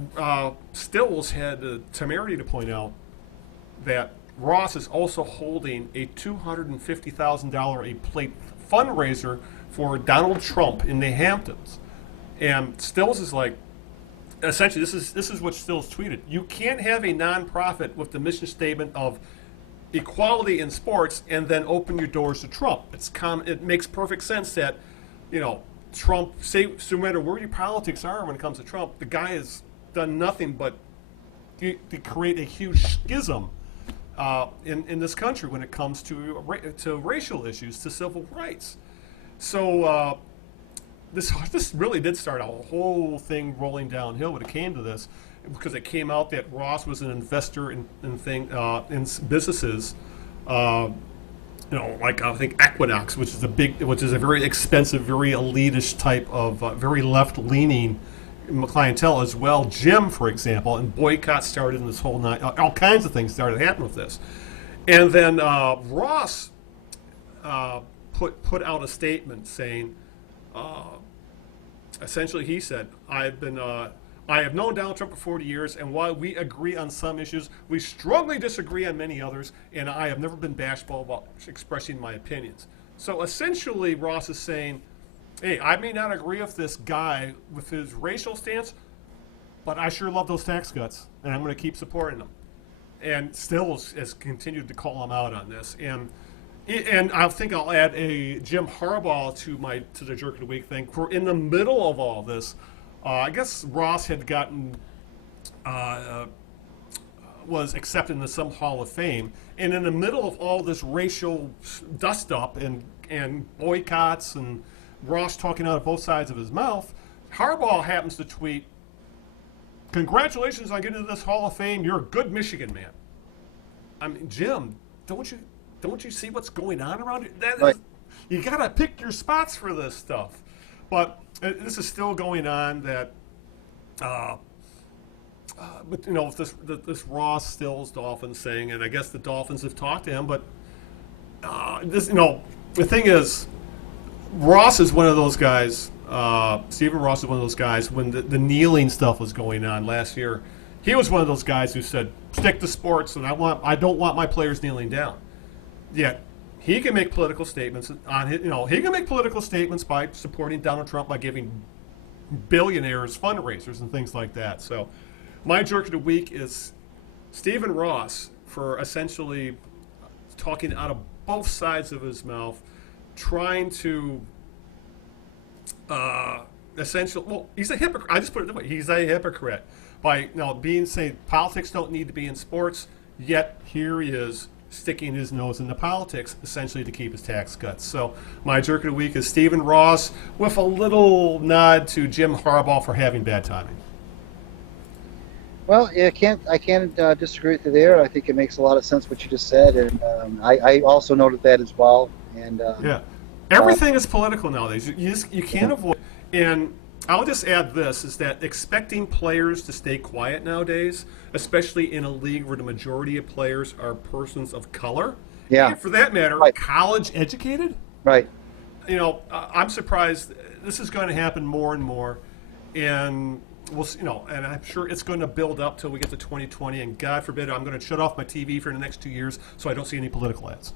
Stills had the temerity to point out that Ross is also holding a $250,000 a plate fundraiser for Donald Trump in the Hamptons. And Stills is like, essentially, this is what Stills tweeted. You can't have a nonprofit with the mission statement of equality in sports and then open your doors to Trump. It makes perfect sense that, Trump, no matter where your politics are when it comes to Trump, the guy has done nothing but to create a huge schism in this country when it comes to racial issues, to civil rights. So this really did start a whole thing rolling downhill when it came to this, because it came out that Ross was an investor in businesses, like I think Equinox, which is a very expensive, very elitist type of very left-leaning clientele as well. Jim, for example, and boycotts started in this whole night. All kinds of things started happening with this, and then Ross put out a statement saying, essentially, he said, I have known Donald Trump for 40 years, and while we agree on some issues, we strongly disagree on many others, and I have never been bashful about expressing my opinions. So essentially, Ross is saying, hey, I may not agree with this guy with his racial stance, but I sure love those tax cuts, and I'm going to keep supporting them. And still has continued to call him out on this. And I think I'll add a Jim Harbaugh to the jerk of the week thing. We're in the middle of all this. I guess Ross had was accepted into some Hall of Fame, and in the middle of all this racial dust up and boycotts and Ross talking out of both sides of his mouth, Harbaugh happens to tweet, "Congratulations on getting into this Hall of Fame. You're a good Michigan man." I mean, Jim, don't you see what's going on around you? You got to pick your spots for this stuff. But this is still going on. That, this Ross Stills Dolphins thing, and I guess the Dolphins have talked to him. But the thing is, Ross is one of those guys. Stephen Ross is one of those guys. When the kneeling stuff was going on last year, he was one of those guys who said, "Stick to sports," and I don't want my players kneeling down. Yet he can make political statements on his, he can make political statements by supporting Donald Trump, by giving billionaires fundraisers and things like that. So my jerk of the week is Stephen Ross for essentially talking out of both sides of his mouth, trying to essentially, well, he's a hypocrite. I just put it that way. He's a hypocrite by being saying politics don't need to be in sports, yet here he is sticking his nose into politics, essentially to keep his tax cuts. So my jerk of the week is Stephen Ross, with a little nod to Jim Harbaugh for having bad timing. Well, yeah, I can't disagree with you there. I think it makes a lot of sense what you just said, and I also noted that as well. And yeah, everything is political nowadays. You can't avoid. And I'll just add this: is that expecting players to stay quiet nowadays, especially in a league where the majority of players are persons of color, and for that matter, college educated. Right. I'm surprised this is going to happen more and more, and and I'm sure it's going to build up till we get to 2020. And God forbid, I'm going to shut off my TV for the next 2 years so I don't see any political ads.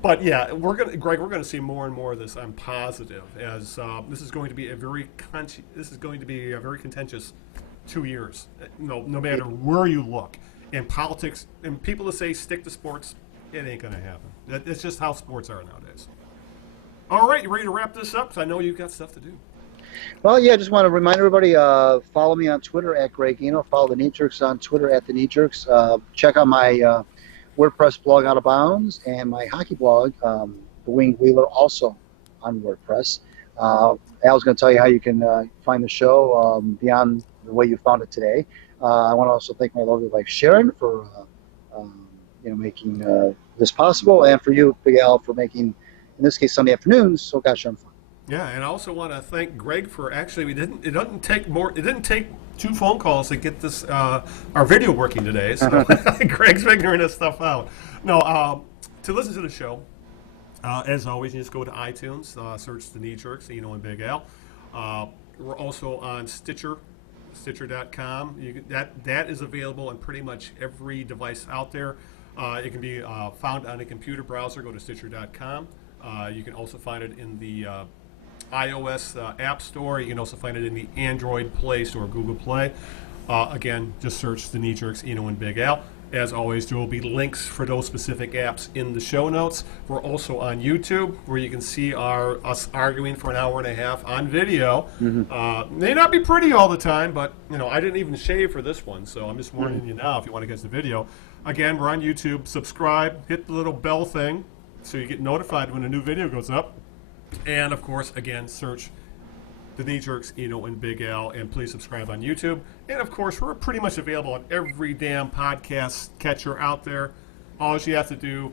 But yeah, Greg, we're going to see more and more of this. I'm positive, as this is going to be a very contentious 2 years. No matter where you look, in politics, and people that say stick to sports, it ain't going to happen. It's just how sports are nowadays. All right, you ready to wrap this up? Because I know you've got stuff to do. Well, yeah, I just want to remind everybody, follow me on Twitter at Greg Eno. Follow the Knee Jerks on Twitter at the Knee Jerks. Check out my WordPress blog, Out of Bounds, and my hockey blog, The Winged Wheeler, also on WordPress. Al's going to tell you how you can find the show beyond the way you found it today. I want to also thank my lovely wife, Sharon, for making this possible, and for you, Big Al, for making, in this case, Sunday afternoons so gosh darn fun. Yeah, and I also want to thank Greg for it didn't take 2 phone calls to get this our video working today. So Greg's figuring this stuff out. No, to listen to the show, as always, you just go to iTunes, search the Knee Jerks, Eno and Big Al. We're also on Stitcher.com. That is available on pretty much every device out there. It can be found on a computer browser. Go to Stitcher.com. You can also find it in the iOS App Store. You can also find it in the Android Play Store, Google Play. Again, just search the Knee Jerks, Eno and Big Al. As always, there will be links for those specific apps in the show notes. We're also on YouTube, where you can see us arguing for an hour and a half on video. Mm-hmm. May not be pretty all the time, but I didn't even shave for this one, so I'm just warning you now if you want to catch the video. Again, we're on YouTube. Subscribe, hit the little bell thing so you get notified when a new video goes up. And, of course, again, search the Knee Jerks, Eno and Big Al, and please subscribe on YouTube. And, of course, we're pretty much available on every damn podcast catcher out there. All you have to do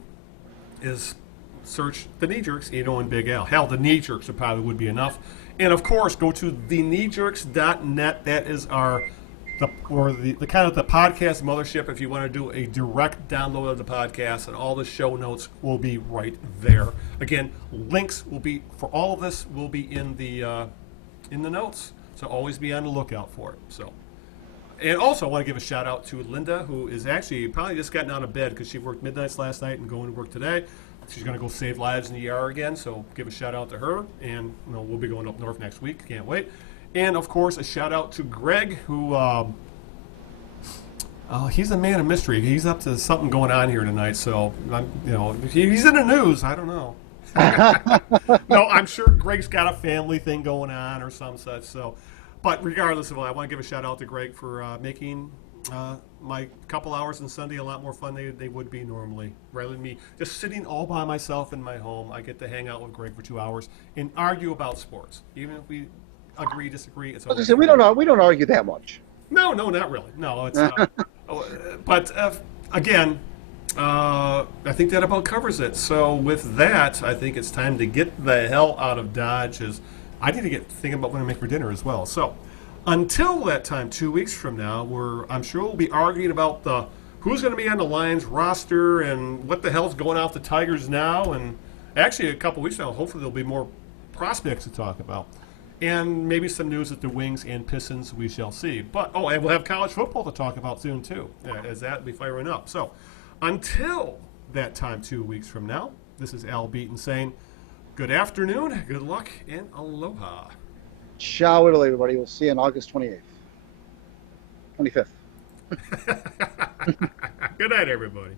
is search the Knee Jerks, Eno and Big Al. Hell, the Knee Jerks would be enough. And, of course, go to thekneejerks.net. That is the kind of the podcast mothership. If you want to do a direct download of the podcast, and all the show notes will be right there. Again, links will be for all of this will be in the notes, so always be on the lookout for it. So, and also I want to give a shout out to Linda, who is actually probably just gotten out of bed because she worked midnights last night and going to work today. She's going to go save lives in the ER again, so give a shout out to her. And we'll be going up north next week. Can't wait. And, of course, a shout-out to Greg, who he's a man of mystery. He's up to something going on here tonight, so, he's in the news. I don't know. No, I'm sure Greg's got a family thing going on or some such. So, but regardless of all, I want to give a shout-out to Greg for making my couple hours on Sunday a lot more fun than they would be normally. Rather than me just sitting all by myself in my home, I get to hang out with Greg for 2 hours and argue about sports. Even if we agree, disagree. It's okay. We don't argue that much. No, not really. No, it's not. But again, I think that about covers it. So with that, I think it's time to get the hell out of Dodge. As I need to get thinking about what to make for dinner as well. So until that time, 2 weeks from now, I'm sure we'll be arguing about who's going to be on the Lions roster and what the hell's going on with the Tigers now. And actually, a couple weeks now, hopefully there'll be more prospects to talk about. And maybe some news at the Wings and Pistons, we shall see. But and we'll have college football to talk about soon, too, as that will be firing up. So until that time, 2 weeks from now, this is Al Beaton saying good afternoon, good luck, and aloha. Ciao, Italy, everybody. We'll see you on August 25th. Good night, everybody.